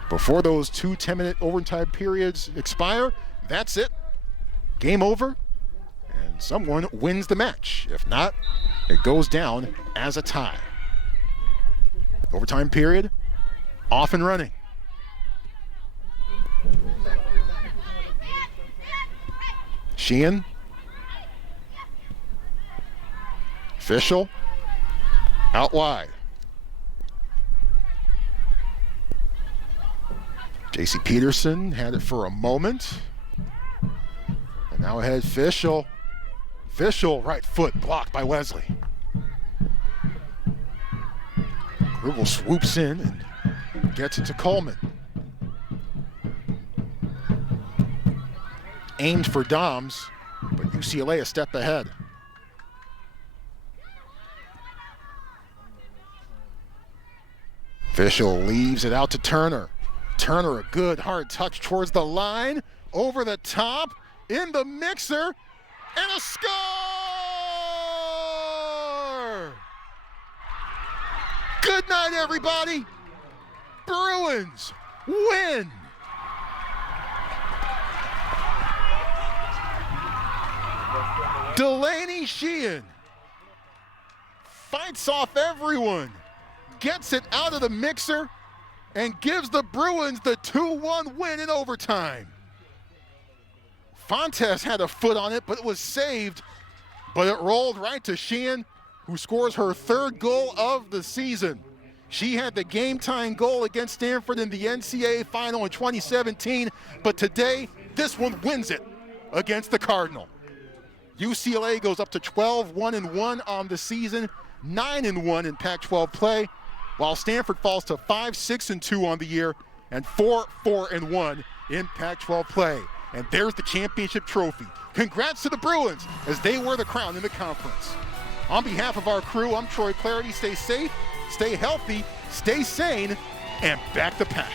before those 2 10-minute overtime periods expire, that's it. Game over, and someone wins the match. If not, it goes down as a tie. Overtime period, off and running. Sheehan. Fischel. Out wide. J.C. Peterson had it for a moment. And now ahead Fischel. Fischel, right foot, blocked by Wesley. Grubel swoops in and gets it to Coleman. Aimed for Doms, but UCLA a step ahead. Fischel leaves it out to Turner. Turner, a good hard touch towards the line, over the top, in the mixer, and a score! Good night, everybody. Bruins win. Delaney Sheehan fights off everyone, gets it out of the mixer, and gives the Bruins the 2-1 win in overtime. Fontes had a foot on it, but it was saved. But it rolled right to Sheehan, who scores her 3rd goal of the season. She had the game-tying goal against Stanford in the NCAA final in 2017, but today, this one wins it against the Cardinal. UCLA goes up to 12-1-1 on the season, 9-1 in Pac-12 play, while Stanford falls to 5-6-2 on the year and 4-4-1 in Pac-12 play. And there's the championship trophy. Congrats to the Bruins as they wear the crown in the conference. On behalf of our crew, I'm Troy Clarity. Stay safe, stay healthy, stay sane, and back the pack.